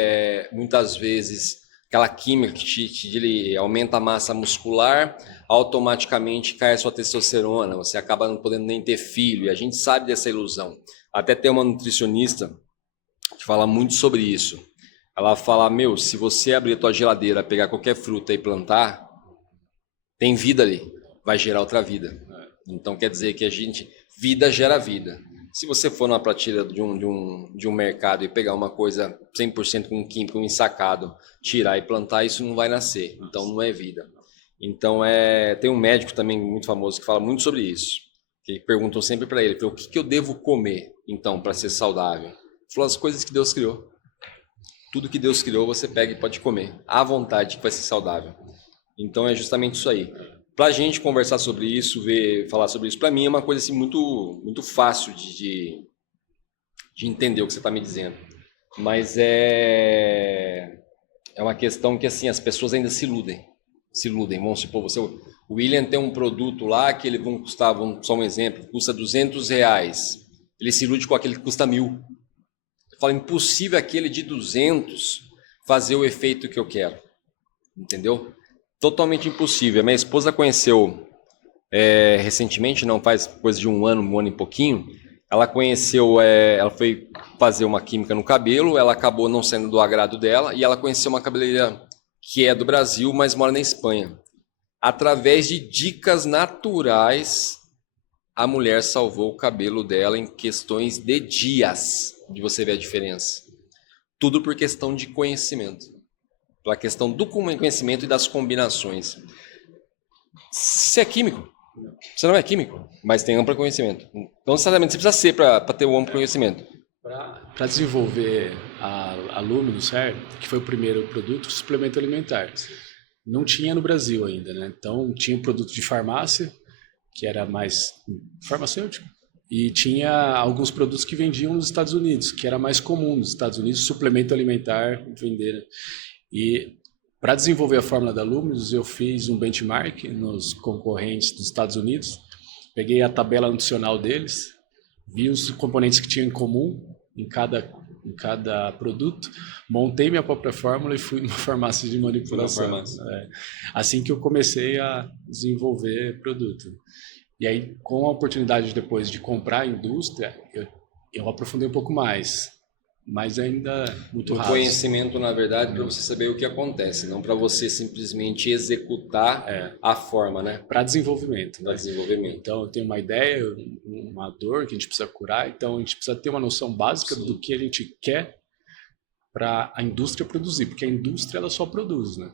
muitas vezes, aquela química que te aumenta a massa muscular, automaticamente cai a sua testosterona, você acaba não podendo nem ter filho, e a gente sabe dessa ilusão. Até tem uma nutricionista que fala muito sobre isso. Ela fala, se você abrir a tua geladeira, pegar qualquer fruta e plantar, tem vida ali, vai gerar outra vida. Então quer dizer que vida gera vida. Se você for numa prateleira de um mercado e pegar uma coisa 100% com químico, ensacado, tirar e plantar, isso não vai nascer. Então não é vida. Então tem um médico também muito famoso que fala muito sobre isso. Que perguntam sempre para ele, o que eu devo comer então para ser saudável? Ele falou as coisas que Deus criou. Tudo que Deus criou você pega e pode comer. À vontade que vai ser saudável. Então é justamente isso aí. Para a gente conversar sobre isso, falar sobre isso, para mim é uma coisa assim, muito, muito fácil de entender o que você está me dizendo. Mas é uma questão que assim, as pessoas ainda se iludem. Vamos supor, o William tem um produto lá que ele custar, só um exemplo, custa R$200. Ele se ilude com aquele que custa 1.000. Eu falo, impossível aquele de 200 fazer o efeito que eu quero. Entendeu? Totalmente impossível. A minha esposa conheceu recentemente, não faz coisa de um ano e pouquinho, ela conheceu, ela foi fazer uma química no cabelo, ela acabou não sendo do agrado dela e ela conheceu uma cabeleireira que é do Brasil, mas mora na Espanha. Através de dicas naturais, a mulher salvou o cabelo dela em questões de dias, de você ver a diferença. Tudo por questão de conhecimento. Pela questão do conhecimento e das combinações. Você é químico, Você não é químico, mas tem amplo conhecimento. Não necessariamente você precisa ser para ter um amplo conhecimento. Para desenvolver a Luminous, certo? Que foi o primeiro produto, suplemento alimentar. Não tinha no Brasil ainda, né? Então tinha um produto de farmácia, que era mais farmacêutico, e tinha alguns produtos que vendiam nos Estados Unidos, que era mais comum nos Estados Unidos, suplemento alimentar vender. Né? E para desenvolver a fórmula da Luminous, eu fiz um benchmark nos concorrentes dos Estados Unidos, peguei a tabela nutricional deles, vi os componentes que tinham em comum em cada produto, montei minha própria fórmula e fui numa farmácia de manipulação. Assim que eu comecei a desenvolver produto. E aí, com a oportunidade depois de comprar a indústria, eu aprofundei um pouco mais, mas ainda muito raso. O conhecimento, na verdade, para você saber o que acontece, não para você simplesmente executar a forma, né? Para desenvolvimento. Para desenvolvimento. Então, eu tenho uma ideia, uma dor que a gente precisa curar, então a gente precisa ter uma noção básica do que a gente quer para a indústria produzir, porque a indústria ela só produz, né?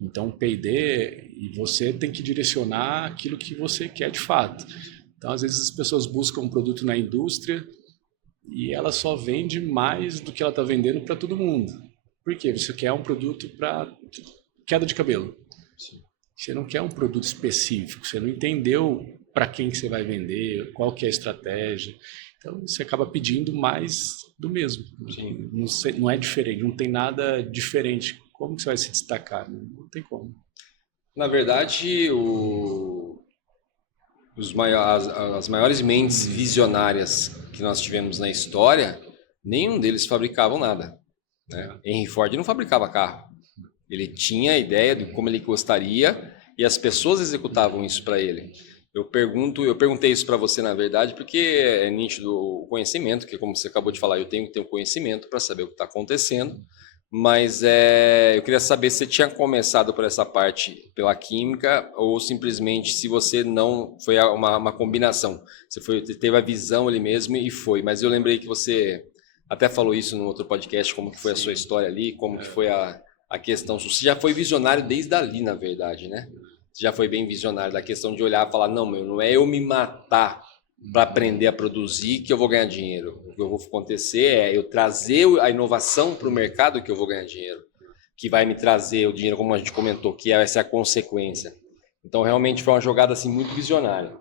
Então, P&D, e você tem que direcionar aquilo que você quer de fato. Então, às vezes as pessoas buscam um produto na indústria e ela só vende mais do que ela está vendendo para todo mundo. Por quê? Você quer um produto para queda de cabelo. Sim. Você não quer um produto específico, você não entendeu para quem que você vai vender, qual que é a estratégia. Então, você acaba pedindo mais do mesmo. Sim. Não é diferente, não tem nada diferente. Como que você vai se destacar? Não tem como. Na verdade, as maiores mentes visionárias que nós tivemos na história, nenhum deles fabricavam nada. Né? Henry Ford não fabricava carro. Ele tinha a ideia de como ele gostaria e as pessoas executavam isso para ele. Eu perguntei isso para você, na verdade, porque é nítido o conhecimento, que como você acabou de falar, eu tenho que ter um conhecimento para saber o que está acontecendo. Mas eu queria saber se você tinha começado por essa parte pela química ou simplesmente se você não... Foi uma combinação. Você teve a visão ali mesmo e foi. Mas eu lembrei que você até falou isso no outro podcast, como que foi a sua história ali, como que foi a questão... Você já foi visionário desde ali, na verdade, né? Você já foi bem visionário da questão de olhar e falar, não é eu me matar para aprender a produzir que eu vou ganhar dinheiro. O que eu vou acontecer é eu trazer a inovação para o mercado que eu vou ganhar dinheiro, que vai me trazer o dinheiro, como a gente comentou, que essa é a consequência. Então, realmente foi uma jogada assim, muito visionária.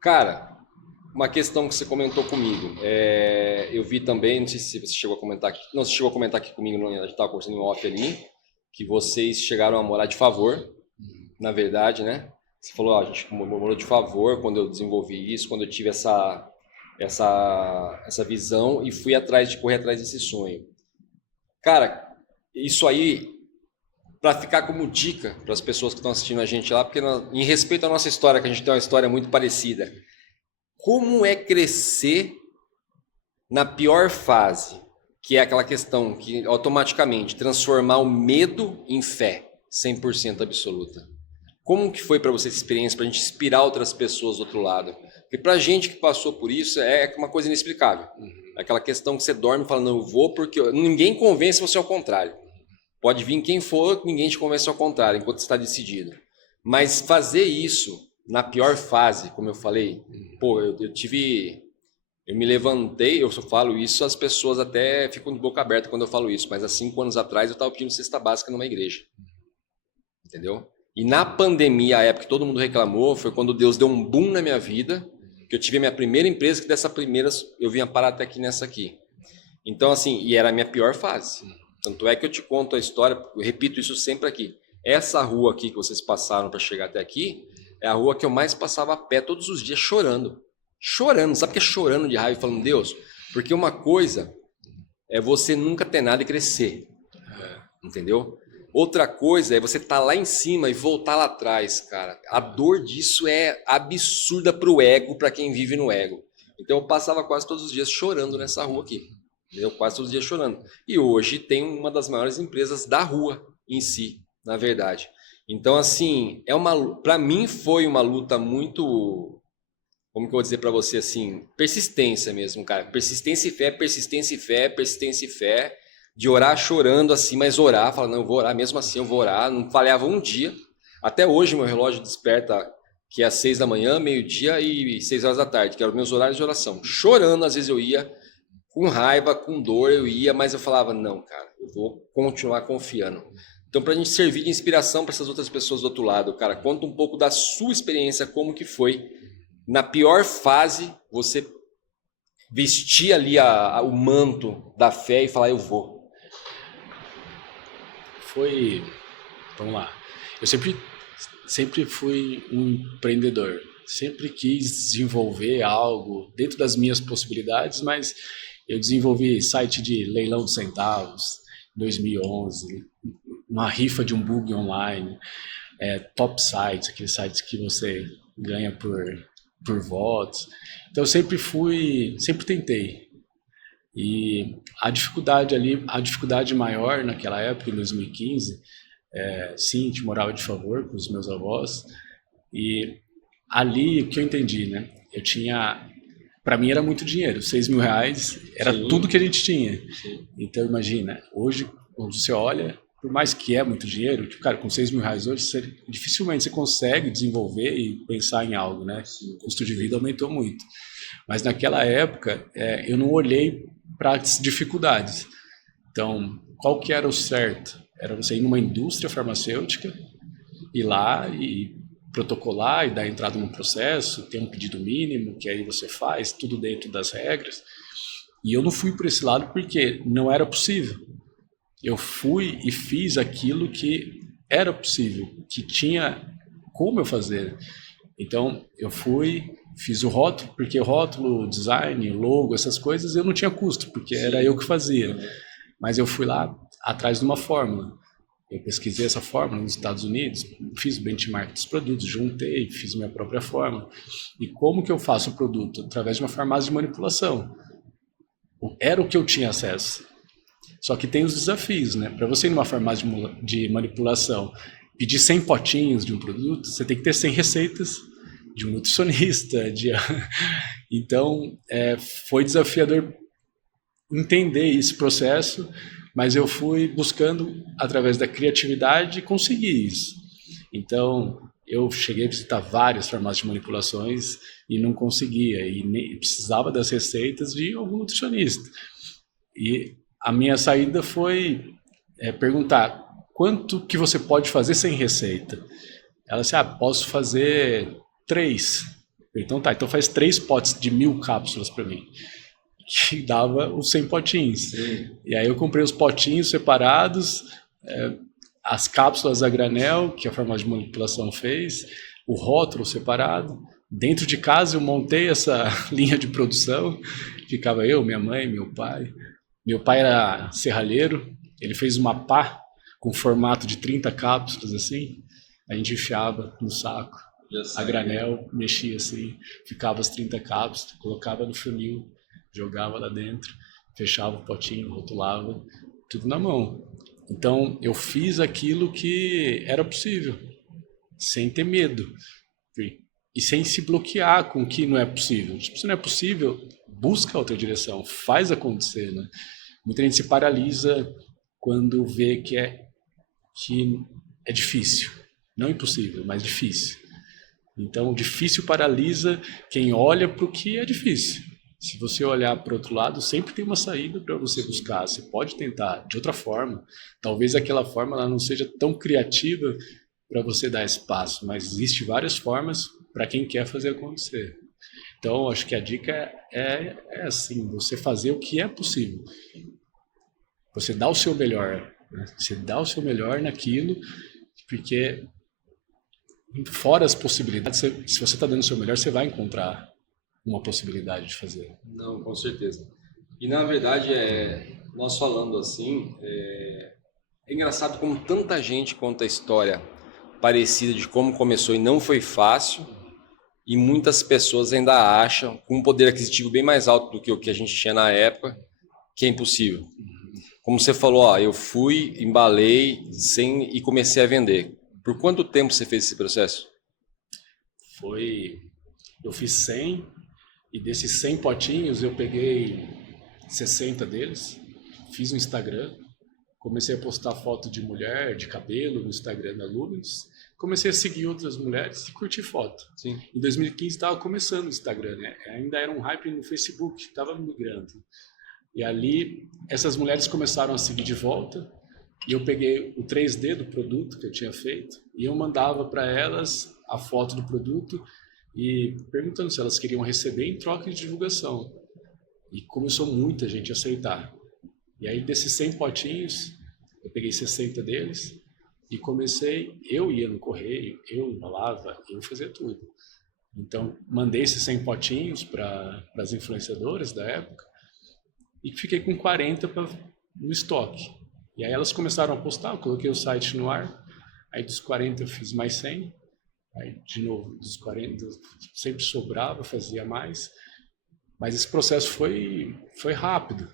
Cara, uma questão que você comentou comigo, eu vi também, não sei se você chegou a comentar aqui, não, você chegou a comentar aqui comigo, a gente estava conversando em off ali, que vocês chegaram a morar de favor, na verdade, né? Você falou, a gente morou de favor quando eu desenvolvi isso, quando eu tive essa visão e fui correr atrás desse sonho. Cara, isso aí, para ficar como dica para as pessoas que estão assistindo a gente lá, porque em respeito à nossa história, que a gente tem uma história muito parecida, como é crescer na pior fase, que é aquela questão que automaticamente transformar o medo em fé, 100% absoluta. Como que foi para você essa experiência, para a gente inspirar outras pessoas do outro lado? Porque para a gente que passou por isso, é uma coisa inexplicável. É aquela questão que você dorme e fala, não, eu vou porque... Ninguém convence você ao contrário. Pode vir quem for, ninguém te convence ao contrário, enquanto você está decidido. Mas fazer isso na pior fase, como eu falei, eu me levantei, eu só falo isso, as pessoas até ficam de boca aberta quando eu falo isso, mas há 5 anos atrás eu estava pedindo cesta básica numa igreja. Entendeu? E na pandemia, a época que todo mundo reclamou, foi quando Deus deu um boom na minha vida, que eu tive a minha primeira empresa, que dessa primeira eu vinha parar até aqui nessa aqui. Então, assim, e era a minha pior fase. Tanto é que eu te conto a história, eu repito isso sempre aqui. Essa rua aqui que vocês passaram para chegar até aqui, é a rua que eu mais passava a pé todos os dias chorando. Chorando, sabe o que é chorando de raiva, falando, Deus? Porque uma coisa é você nunca ter nada e crescer. Entendeu? Outra coisa é você estar lá em cima e voltar lá atrás, cara. A dor disso é absurda pro ego, para quem vive no ego. Então eu passava quase todos os dias chorando nessa rua aqui. Entendeu? Quase todos os dias chorando. E hoje tem uma das maiores empresas da rua em si, na verdade. Então, assim, para mim foi uma luta muito... Como que eu vou dizer para você, assim, persistência mesmo, cara. Persistência e fé, persistência e fé, persistência e fé. de orar chorando assim, mas orar, falando, não, eu vou orar, mesmo assim eu vou orar, não falhava um dia. Até hoje meu relógio desperta que é às 6 da manhã, meio-dia e 6 horas da tarde, que eram os meus horários de oração. Chorando, às vezes eu ia, com raiva, com dor eu ia, mas eu falava, não, cara, eu vou continuar confiando. Então, para a gente servir de inspiração para essas outras pessoas do outro lado, cara, conta um pouco da sua experiência, como que foi, na pior fase, você vestir ali o manto da fé e falar, eu vou. Vamos lá, eu sempre fui um empreendedor, sempre quis desenvolver algo dentro das minhas possibilidades, mas eu desenvolvi site de leilão de centavos em 2011, uma rifa de um bug online, top sites, aqueles sites que você ganha por votos. Então eu sempre tentei. E a dificuldade maior naquela época, em 2015, sim, a gente morava de favor com os meus avós, e ali o que eu entendi, né? Para mim era muito dinheiro, 6 mil reais era Sim. Tudo que a gente tinha. Sim. Então imagina, hoje, quando você olha, por mais que é muito dinheiro, tipo, cara, com 6 mil reais hoje, dificilmente você consegue desenvolver e pensar em algo, né? O custo de vida aumentou muito. Mas naquela época, eu não olhei para as dificuldades. Então, qual que era o certo? Era você ir numa indústria farmacêutica, ir lá e protocolar e dar entrada no processo, ter um pedido mínimo, que aí você faz, tudo dentro das regras. E eu não fui por esse lado porque não era possível. Eu fui e fiz aquilo que era possível, que tinha como eu fazer. Então, eu fiz o rótulo, porque o rótulo, design, logo, essas coisas, eu não tinha custo, porque era eu que fazia. Mas eu fui lá atrás de uma fórmula. Eu pesquisei essa fórmula nos Estados Unidos, fiz o benchmark dos produtos, juntei, fiz minha própria fórmula. E como que eu faço o produto? Através de uma farmácia de manipulação. Era o que eu tinha acesso. Só que tem os desafios, né? Para você ir numa farmácia de manipulação, pedir 100 potinhos de um produto, você tem que ter 100 receitas de um nutricionista. Então, foi desafiador entender esse processo, mas eu fui buscando, através da criatividade, conseguir isso. Então, eu cheguei a visitar várias farmácias de manipulações e não conseguia, e precisava das receitas de algum nutricionista. E a minha saída foi perguntar, quanto que você pode fazer sem receita? Ela disse, posso fazer 3. Então tá, então faz 3 potes de 1000 cápsulas para mim. Que dava os 100 potinhos. Sim. E aí eu comprei os potinhos separados, as cápsulas a granel, que a farmácia de manipulação fez, o rótulo separado. Dentro de casa eu montei essa linha de produção, ficava eu, minha mãe, meu pai. Meu pai era serralheiro, ele fez uma pá com formato de 30 cápsulas, assim, a gente enfiava no saco, a granel, mexia assim, ficava as 30 cápsulas, colocava no funil, jogava lá dentro, fechava o potinho, rotulava, tudo na mão. Então, eu fiz aquilo que era possível, sem ter medo, e sem se bloquear com o que não é possível. Tipo, se não é possível, busca outra direção, faz acontecer, né? Muita gente se paralisa quando vê que é difícil. Não impossível, mas difícil. Então, o difícil paralisa quem olha para o que é difícil. Se você olhar para o outro lado, sempre tem uma saída para você buscar. Você pode tentar de outra forma. Talvez aquela forma ela não seja tão criativa para você dar espaço, mas existem várias formas para quem quer fazer acontecer. Então, acho que a dica é assim, você fazer o que é possível. Você dá o seu melhor, né? Você dá o seu melhor naquilo, porque fora as possibilidades, se você está dando o seu melhor, você vai encontrar uma possibilidade de fazer. Não, com certeza. E na verdade, nós falando assim, é engraçado como tanta gente conta a história parecida de como começou e não foi fácil, e muitas pessoas ainda acham, com um poder aquisitivo bem mais alto do que o que a gente tinha na época, que é impossível. Como você falou, eu fui, embalei e comecei a vender. Por quanto tempo você fez esse processo? Eu fiz 100, e desses 100 potinhos eu peguei 60 deles, fiz no Instagram, comecei a postar foto de mulher, de cabelo no Instagram da Luminous. Comecei a seguir outras mulheres e curtir foto. Sim. Em 2015 estava começando o Instagram, né? Ainda era um hype no Facebook, estava migrando. E ali, essas mulheres começaram a seguir de volta. E eu peguei o 3D do produto que eu tinha feito e eu mandava para elas a foto do produto e perguntando se elas queriam receber em troca de divulgação. E começou muita gente a aceitar. E aí, desses 100 potinhos, eu peguei 60 deles e comecei, eu ia no correio, eu embalava, eu fazia tudo. Então, mandei esses 100 potinhos para as influenciadoras da época e fiquei com 40 no estoque. E aí elas começaram a postar, eu coloquei o site no ar, aí dos 40 eu fiz mais 100, aí de novo, dos 40 sempre sobrava, fazia mais. Mas esse processo foi rápido,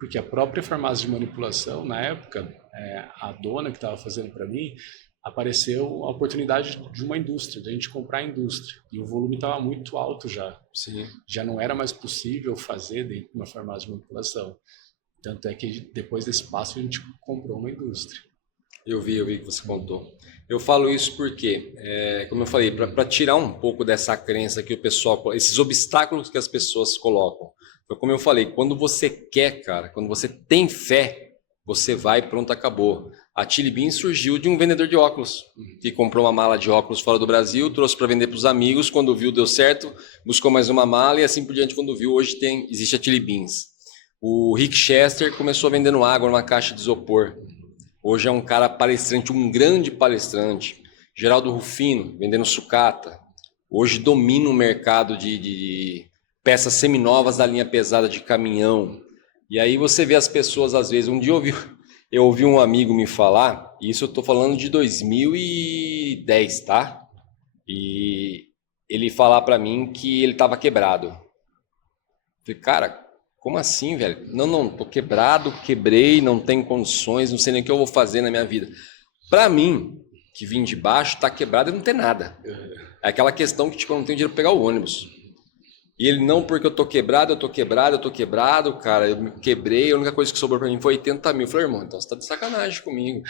porque a própria farmácia de manipulação, na época, a dona que estava fazendo para mim, apareceu a oportunidade de uma indústria, de a gente comprar a indústria. E o volume estava muito alto já. Sim. Já não era mais possível fazer dentro de uma farmácia de manipulação. Tanto é que depois desse passo a gente comprou uma indústria. Eu vi que você contou. Eu falo isso porque, como eu falei, para tirar um pouco dessa crença que o pessoal, esses obstáculos que as pessoas colocam. Então, como eu falei, quando você quer, cara, quando você tem fé, você vai, pronto, acabou. A Chili Bean surgiu de um vendedor de óculos, que comprou uma mala de óculos fora do Brasil, trouxe para vender para os amigos, quando viu deu certo, buscou mais uma mala e assim por diante, quando viu, hoje existe a Chili Beans. O Rick Chester começou vendendo água numa caixa de isopor. Hoje é um cara palestrante, um grande palestrante. Geraldo Rufino, vendendo sucata. Hoje domina o mercado de peças seminovas da linha pesada de caminhão. E aí você vê as pessoas, às vezes, um dia eu ouvi um amigo me falar, e isso eu estou falando de 2010, tá? E ele falar para mim que ele estava quebrado. Eu falei, cara, como assim, velho? Não, tô quebrado, quebrei, não tenho condições, não sei nem o que eu vou fazer na minha vida. Para mim, que vim de baixo, tá quebrado e não tem nada. É aquela questão que, tipo, eu não tenho dinheiro para pegar o ônibus. E ele, não, porque eu tô quebrado, cara, eu me quebrei, a única coisa que sobrou para mim foi 80 mil. Eu falei, irmão, então você tá de sacanagem comigo.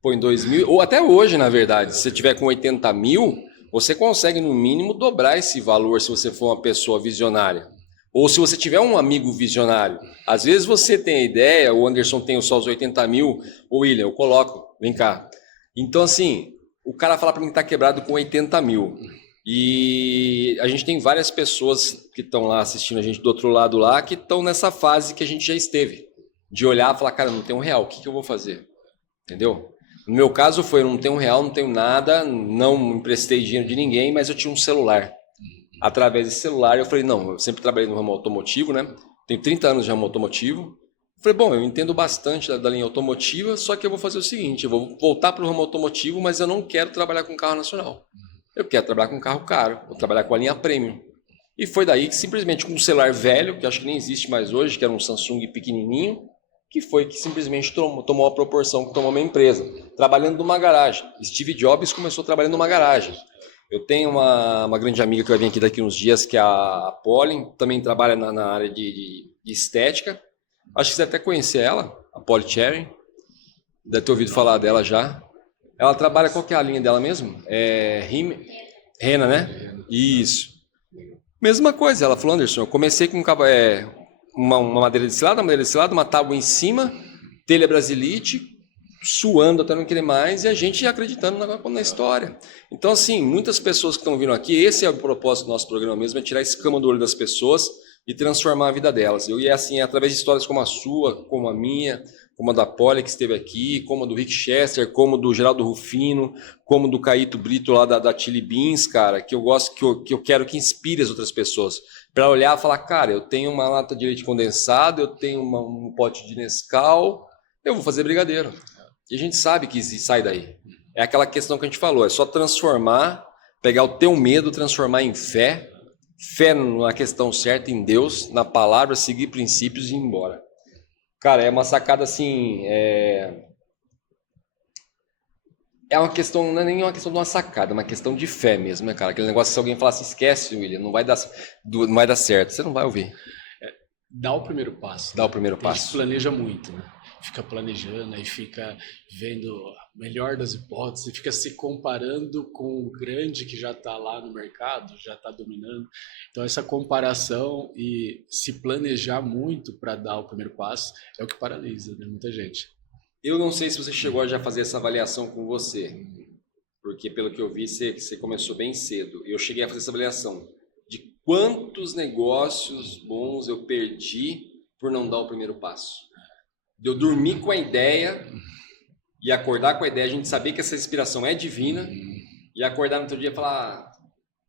Pô, em 2000, ou até hoje, na verdade, se você tiver com 80 mil, você consegue, no mínimo, dobrar esse valor se você for uma pessoa visionária. Ou se você tiver um amigo visionário. Às vezes você tem a ideia, o Anderson tem só os 80 mil, o William, eu coloco, vem cá. Então, assim, o cara fala para mim que tá quebrado com 80 mil. E a gente tem várias pessoas que estão lá assistindo a gente do outro lado lá, que estão nessa fase que a gente já esteve. De olhar e falar, cara, não tem R$1, o que eu vou fazer? Entendeu? No meu caso foi, não tenho R$1, não tenho nada, não emprestei dinheiro de ninguém, mas eu tinha um celular. Através desse celular, eu falei, não, eu sempre trabalhei no ramo automotivo, né? Tenho 30 anos de ramo automotivo. Falei, bom, eu entendo bastante da linha automotiva, só que eu vou fazer o seguinte, eu vou voltar para o ramo automotivo, mas eu não quero trabalhar com carro nacional. Eu quero trabalhar com carro caro, vou trabalhar com a linha premium. E foi daí que simplesmente com um celular velho, que acho que nem existe mais hoje, que era um Samsung pequenininho, que foi que simplesmente tomou a proporção que tomou a minha empresa. Trabalhando numa garagem. Steve Jobs começou trabalhando numa garagem. Eu tenho uma grande amiga que vai vir aqui daqui uns dias, que é a Polly, também trabalha na área de estética. Acho que você deve até conhecer ela, a Polly Cherry. Deve ter ouvido falar dela já. Ela trabalha, qual que é a linha dela mesmo? Rena, né? Isso. Mesma coisa, ela falou, Anderson, eu comecei com uma madeira destilada, uma tábua em cima, telha brasilite, suando até não querer mais, e a gente acreditando na história. Então, assim, muitas pessoas que estão vindo aqui, esse é o propósito do nosso programa mesmo, é tirar a escama do olho das pessoas e transformar a vida delas. E assim, através de histórias como a sua, como a minha, como a da Polly que esteve aqui, como a do Rick Chester, como do Geraldo Rufino, como do Caíto Brito lá da Chili Beans, cara, que eu gosto, que eu quero que inspire as outras pessoas. Para olhar e falar, cara, eu tenho uma lata de leite condensado, eu tenho um pote de Nescau, eu vou fazer brigadeiro. E a gente sabe que sai daí. É aquela questão que a gente falou, é só transformar, pegar o teu medo, transformar em fé, fé na questão certa, em Deus, na palavra, seguir princípios e ir embora. Cara, é uma sacada assim, é uma questão, não é nem uma questão de uma sacada, é uma questão de fé mesmo, né, cara? Aquele negócio, se alguém falar assim, esquece, William, não vai dar certo, você não vai ouvir. Dá o primeiro passo. Dá o primeiro passo. A gente planeja muito, né? fica planejando, aí fica vendo a melhor das hipóteses, fica se comparando com o grande que já está lá no mercado, já está dominando. Então essa comparação e se planejar muito para dar o primeiro passo é o que paralisa, né, muita gente. Eu não sei se você chegou a já fazer essa avaliação com você, porque pelo que eu vi, você começou bem cedo. Eu cheguei a fazer essa avaliação de quantos negócios bons eu perdi por não dar o primeiro passo. De eu dormir com a ideia e acordar com a ideia, a gente saber que essa inspiração é divina, e acordar no outro dia e falar,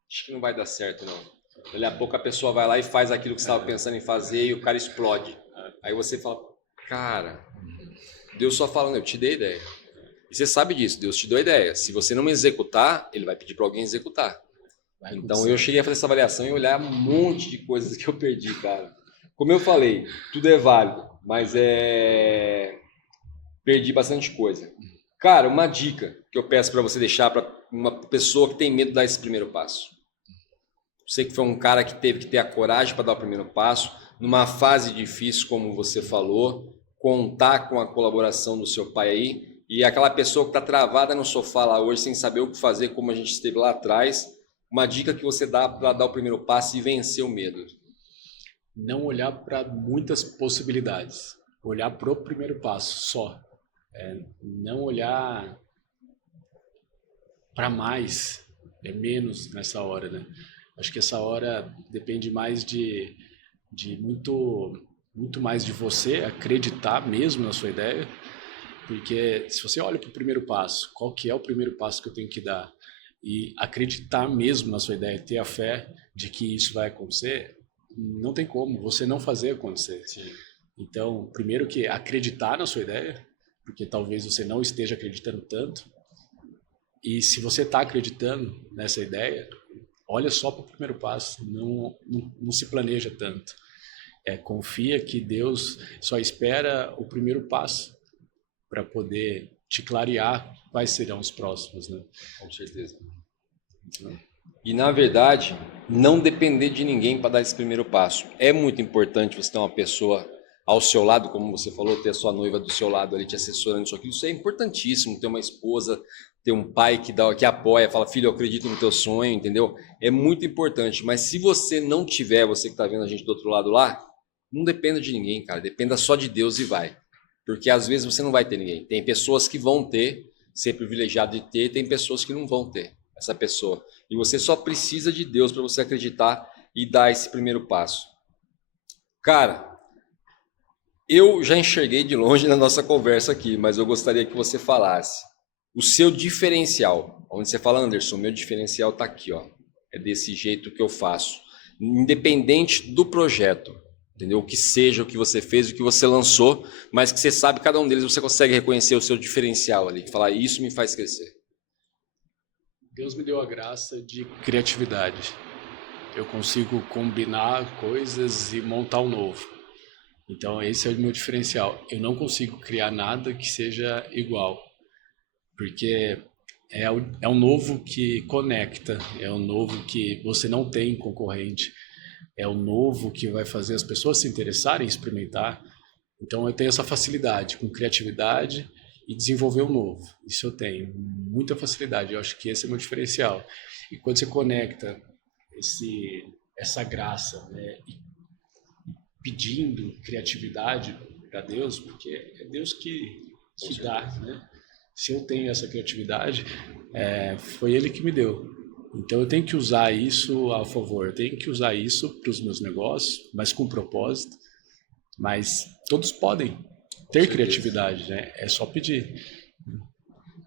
acho que não vai dar certo não. Daqui a pouco a pessoa vai lá e faz aquilo que você estava pensando em fazer e o cara explode. Aí você fala, cara, Deus só falando, eu te dei a ideia. E você sabe disso, Deus te deu a ideia. Se você não executar, ele vai pedir para alguém executar. Então eu cheguei a fazer essa avaliação e olhar um monte de coisas que eu perdi, cara. Como eu falei, tudo é válido, mas perdi bastante coisa. Cara, uma dica que eu peço para você deixar para uma pessoa que tem medo de dar esse primeiro passo. Você que foi um cara que teve que ter a coragem para dar o primeiro passo, numa fase difícil, como você falou, contar com a colaboração do seu pai aí, e aquela pessoa que está travada no sofá lá hoje, sem saber o que fazer, como a gente esteve lá atrás, uma dica que você dá para dar o primeiro passo e vencer o medo. Não olhar para muitas possibilidades, olhar para o primeiro passo só. Não olhar para mais, menos nessa hora, né? Acho que essa hora depende mais de muito mais de você acreditar mesmo na sua ideia, porque se você olha para o primeiro passo, qual que é o primeiro passo que eu tenho que dar, e acreditar mesmo na sua ideia, ter a fé de que isso vai acontecer, não tem como você não fazer acontecer. Sim. Então, primeiro que acreditar na sua ideia, porque talvez você não esteja acreditando tanto, e se você está acreditando nessa ideia, olha só para o primeiro passo, não se planeja tanto. Confia que Deus só espera o primeiro passo para poder te clarear quais serão os próximos, né? Com certeza. E, na verdade, não depender de ninguém para dar esse primeiro passo. É muito importante você ter uma pessoa ao seu lado, como você falou, ter a sua noiva do seu lado ali te assessorando isso aqui. Isso é importantíssimo, ter uma esposa, ter um pai que apoia, fala, filho, eu acredito no teu sonho, entendeu? É muito importante, mas se você não tiver, você que está vendo a gente do outro lado lá, não dependa de ninguém, cara, dependa só de Deus e vai. Porque às vezes você não vai ter ninguém. Tem pessoas que vão ser privilegiado de ter, tem pessoas que não vão ter essa pessoa. E você só precisa de Deus para você acreditar e dar esse primeiro passo. Cara, eu já enxerguei de longe na nossa conversa aqui, mas eu gostaria que você falasse o seu diferencial. Onde você fala, Anderson, meu diferencial está aqui, ó. É desse jeito que eu faço. Independente do projeto, entendeu? O que seja, o que você fez, o que você lançou, mas que você sabe, cada um deles você consegue reconhecer o seu diferencial ali. Falar, isso me faz crescer. Deus me deu a graça de criatividade. Eu consigo combinar coisas e montar um novo. Então esse é o meu diferencial. Eu não consigo criar nada que seja igual, porque é um novo que conecta, é um novo que você não tem concorrente, é um novo que vai fazer as pessoas se interessarem em experimentar. Então eu tenho essa facilidade com criatividade e desenvolver um novo. Isso eu tenho muita facilidade. Eu acho que esse é o meu diferencial. E quando você conecta essa graça, né, pedindo criatividade para Deus, porque é Deus que dá, né? Se eu tenho essa criatividade, foi Ele que me deu. Então eu tenho que usar isso a favor, eu tenho que usar isso para os meus negócios, mas com propósito. Mas todos podem ter criatividade, né? É só pedir.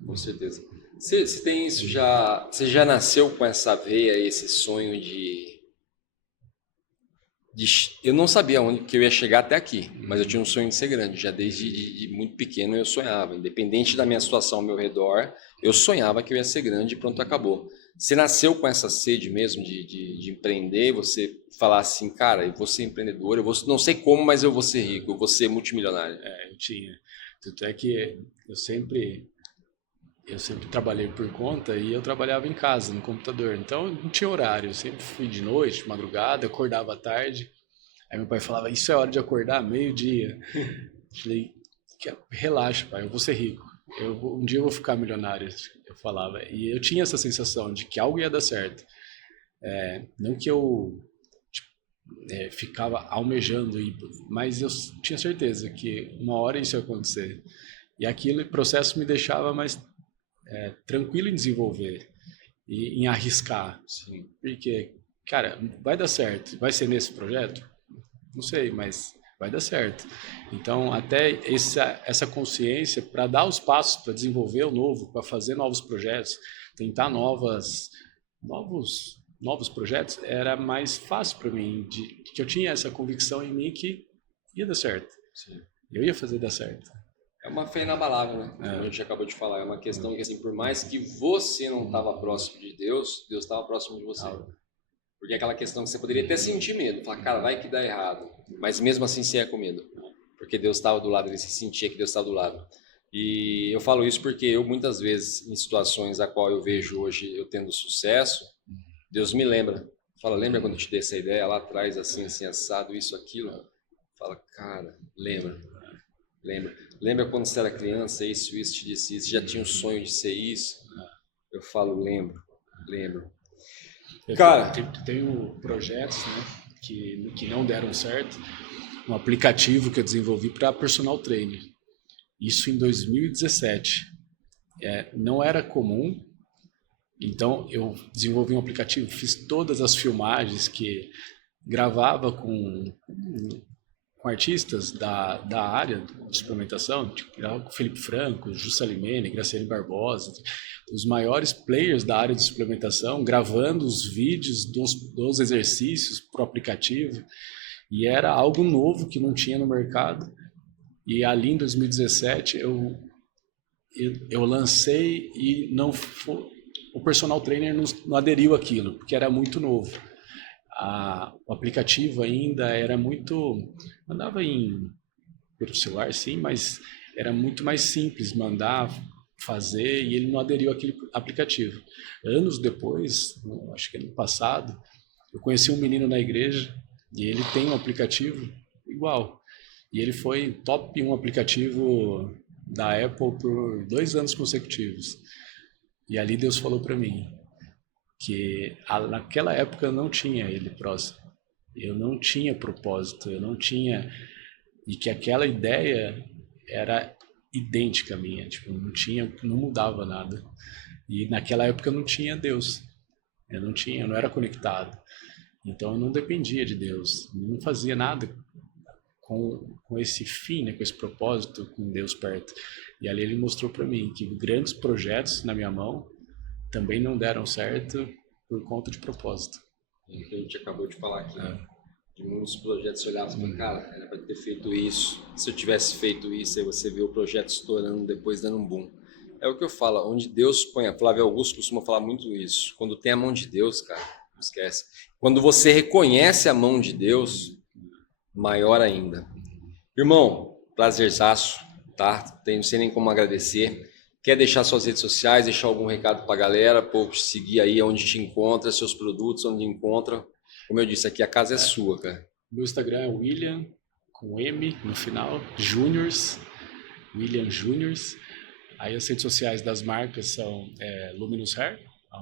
Com certeza. Você tem isso já? Você já nasceu com essa veia, esse sonho de eu não sabia onde que eu ia chegar até aqui, mas eu tinha um sonho de ser grande. Já desde muito pequeno eu sonhava. Independente da minha situação ao meu redor, eu sonhava que eu ia ser grande e pronto, acabou. Você nasceu com essa sede mesmo de empreender? Você falar assim, cara, eu vou ser empreendedor, não sei como, mas eu vou ser rico, eu vou ser multimilionário. Eu tinha. Tanto é que eu sempre trabalhei por conta e eu trabalhava em casa, no computador. Então, não tinha horário. Eu sempre fui de noite, de madrugada, acordava à tarde. Aí meu pai falava, isso é hora de acordar? Meio-dia. Falei, relaxa, pai, eu vou ser rico. Um dia eu vou ficar milionário, eu falava. E eu tinha essa sensação de que algo ia dar certo. Não que eu ficava almejando, mas eu tinha certeza que uma hora isso ia acontecer. E aquele processo me deixava mais tranquilo em desenvolver e em arriscar. Assim, porque, cara, vai dar certo. Vai ser nesse projeto? Não sei, mas vai dar certo. Então, até essa consciência para dar os passos, para desenvolver o novo, para fazer novos projetos, tentar novos projetos, era mais fácil para mim, que eu tinha essa convicção em mim que ia dar certo. Sim. Eu ia fazer dar certo. É uma fé inabalável, né? Como a gente acabou de falar, é uma questão que, assim, por mais que você não estava próximo de Deus, Deus estava próximo de você. Porque é aquela questão que você poderia até sentir medo, falar, cara, vai que dá errado. Mas mesmo assim você ia com medo. Porque Deus estava do lado, ele se sentia que Deus estava do lado. E eu falo isso porque eu, muitas vezes, em situações a qual eu vejo hoje eu tendo sucesso, Deus me lembra. Fala, lembra quando eu te dei essa ideia lá atrás, assim, assado, isso, aquilo? Fala, cara, lembra. Lembra quando você era criança, isso, te disse isso, já tinha um sonho de ser isso? Eu falo, lembro. Cara, tenho projetos, né, que não deram certo. Um aplicativo que eu desenvolvi para personal trainer. Isso em 2017. Não era comum. Então eu desenvolvi um aplicativo, fiz todas as filmagens, que gravava com artistas da área de suplementação, tipo, com Felipe Franco, Jussalimene, Graciane Barbosa, os maiores players da área de suplementação, gravando os vídeos dos exercícios para o aplicativo, e era algo novo que não tinha no mercado. E ali em 2017 eu lancei e o personal trainer não aderiu àquilo, porque era muito novo. O aplicativo ainda era muito... Mandava pelo celular, sim, mas era muito mais simples mandar, fazer, e ele não aderiu àquele aplicativo. Anos depois, acho que ano passado, eu conheci um menino na igreja, e ele tem um aplicativo igual. E ele foi top 1 aplicativo da Apple por 2 anos consecutivos. E ali Deus falou para mim que naquela época eu não tinha ele próximo. Eu não tinha propósito, eu não tinha... E que aquela ideia era idêntica à minha, tipo, não mudava nada. E naquela época eu não tinha Deus. Eu não era conectado. Então eu não dependia de Deus, não fazia nada com esse fim, né, com esse propósito, com Deus perto. E ali ele mostrou para mim que grandes projetos na minha mão também não deram certo por conta de propósito. É o que a gente acabou de falar aqui. De muitos projetos você olhava e falava, cara, era para ter feito isso. Se eu tivesse feito isso, aí você vê o projeto estourando, depois dando um boom. É o que eu falo, onde Deus põe. A Flávia Augusto costuma falar muito isso. Quando tem a mão de Deus, cara, não esquece. Quando você reconhece a mão de Deus, maior ainda. Irmão, prazerzaço, tá? Não sei nem como agradecer. Quer deixar suas redes sociais, deixar algum recado pra galera, pô, seguir aí onde te encontra, seus produtos, onde encontra. Como eu disse, aqui a casa é sua, cara. Meu Instagram é William, com M no final, Juniors, William Juniors. Aí as redes sociais das marcas são Luminous Hair,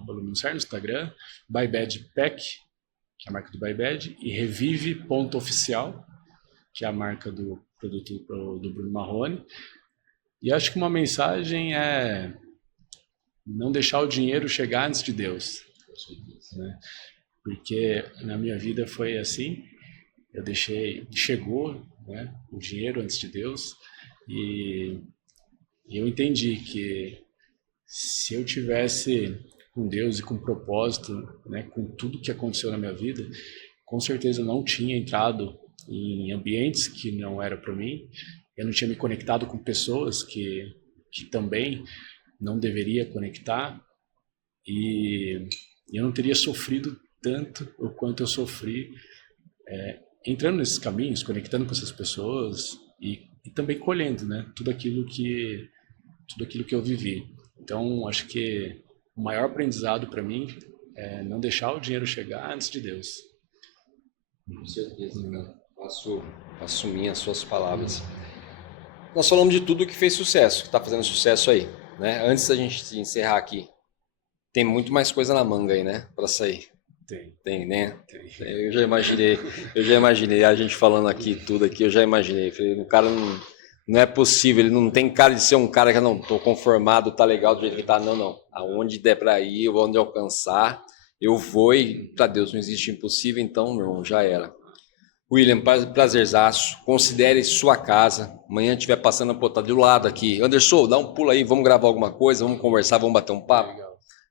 @Luminous Hair no Instagram, ByBad Pack, que é a marca do ByBad, e Revive.oficial, que é a marca do produto do Bruno Marrone. E acho que uma mensagem é não deixar o dinheiro chegar antes de Deus, né? Porque na minha vida foi assim, chegou, né, o dinheiro antes de Deus, e eu entendi que se eu tivesse com Deus e com propósito, né, com tudo que aconteceu na minha vida, com certeza eu não tinha entrado em ambientes que não era para mim, eu não tinha me conectado com pessoas que também não deveria conectar, e eu não teria sofrido tanto o quanto eu sofri entrando nesses caminhos, conectando com essas pessoas e também colhendo, né, tudo aquilo que eu vivi. Então, acho que o maior aprendizado para mim é não deixar o dinheiro chegar antes de Deus. Com certeza, cara. Faço minhas suas palavras. nós falamos de tudo que fez sucesso, que está fazendo sucesso aí, né? Antes da gente encerrar aqui, tem muito mais coisa na manga aí, né? Para sair. Tem, né? Tem. Eu já imaginei a gente falando aqui, tudo aqui, eu já imaginei. Falei, o cara não é possível, ele não tem cara de ser um cara que não tô conformado, tá legal do jeito que tá, não. Aonde der para ir, onde alcançar, eu vou e para Deus não existe impossível, então, meu irmão, já era. William, prazerzaço, considere sua casa, amanhã estiver passando, pô, tá do lado aqui. Anderson, dá um pulo aí, vamos gravar alguma coisa, vamos conversar, vamos bater um papo.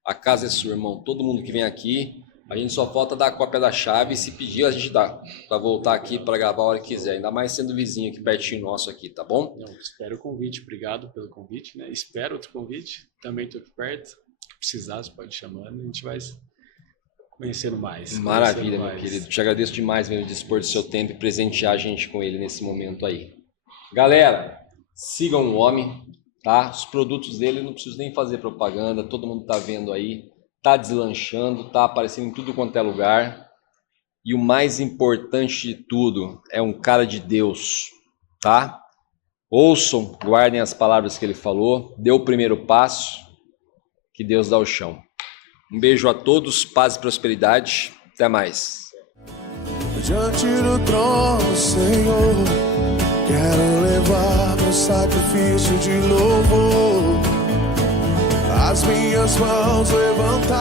A casa é sua, irmão, todo mundo que vem aqui, a gente só falta dar a cópia da chave, e se pedir a gente dá, para voltar aqui para gravar a hora que quiser, ainda mais sendo vizinho aqui pertinho nosso aqui, tá bom? Não, espero o convite, obrigado pelo convite, né? Espero outro convite, também estou aqui perto, se precisar, você pode chamar, a gente vai conhecendo mais. Maravilha, meu querido, te agradeço demais mesmo dispor do seu tempo e presentear a gente com ele nesse momento aí. Galera, sigam o homem, tá? Os produtos dele não preciso nem fazer propaganda, todo mundo tá vendo aí. Tá deslanchando, tá aparecendo em tudo quanto é lugar. E o mais importante de tudo, é um cara de Deus, tá? Ouçam, guardem as palavras que ele falou, dê o primeiro passo, que Deus dá o chão. Um beijo a todos, paz e prosperidade, até mais. Diante do trono, Senhor, quero levar meu sacrifício de louvor. As minhas mãos levantadas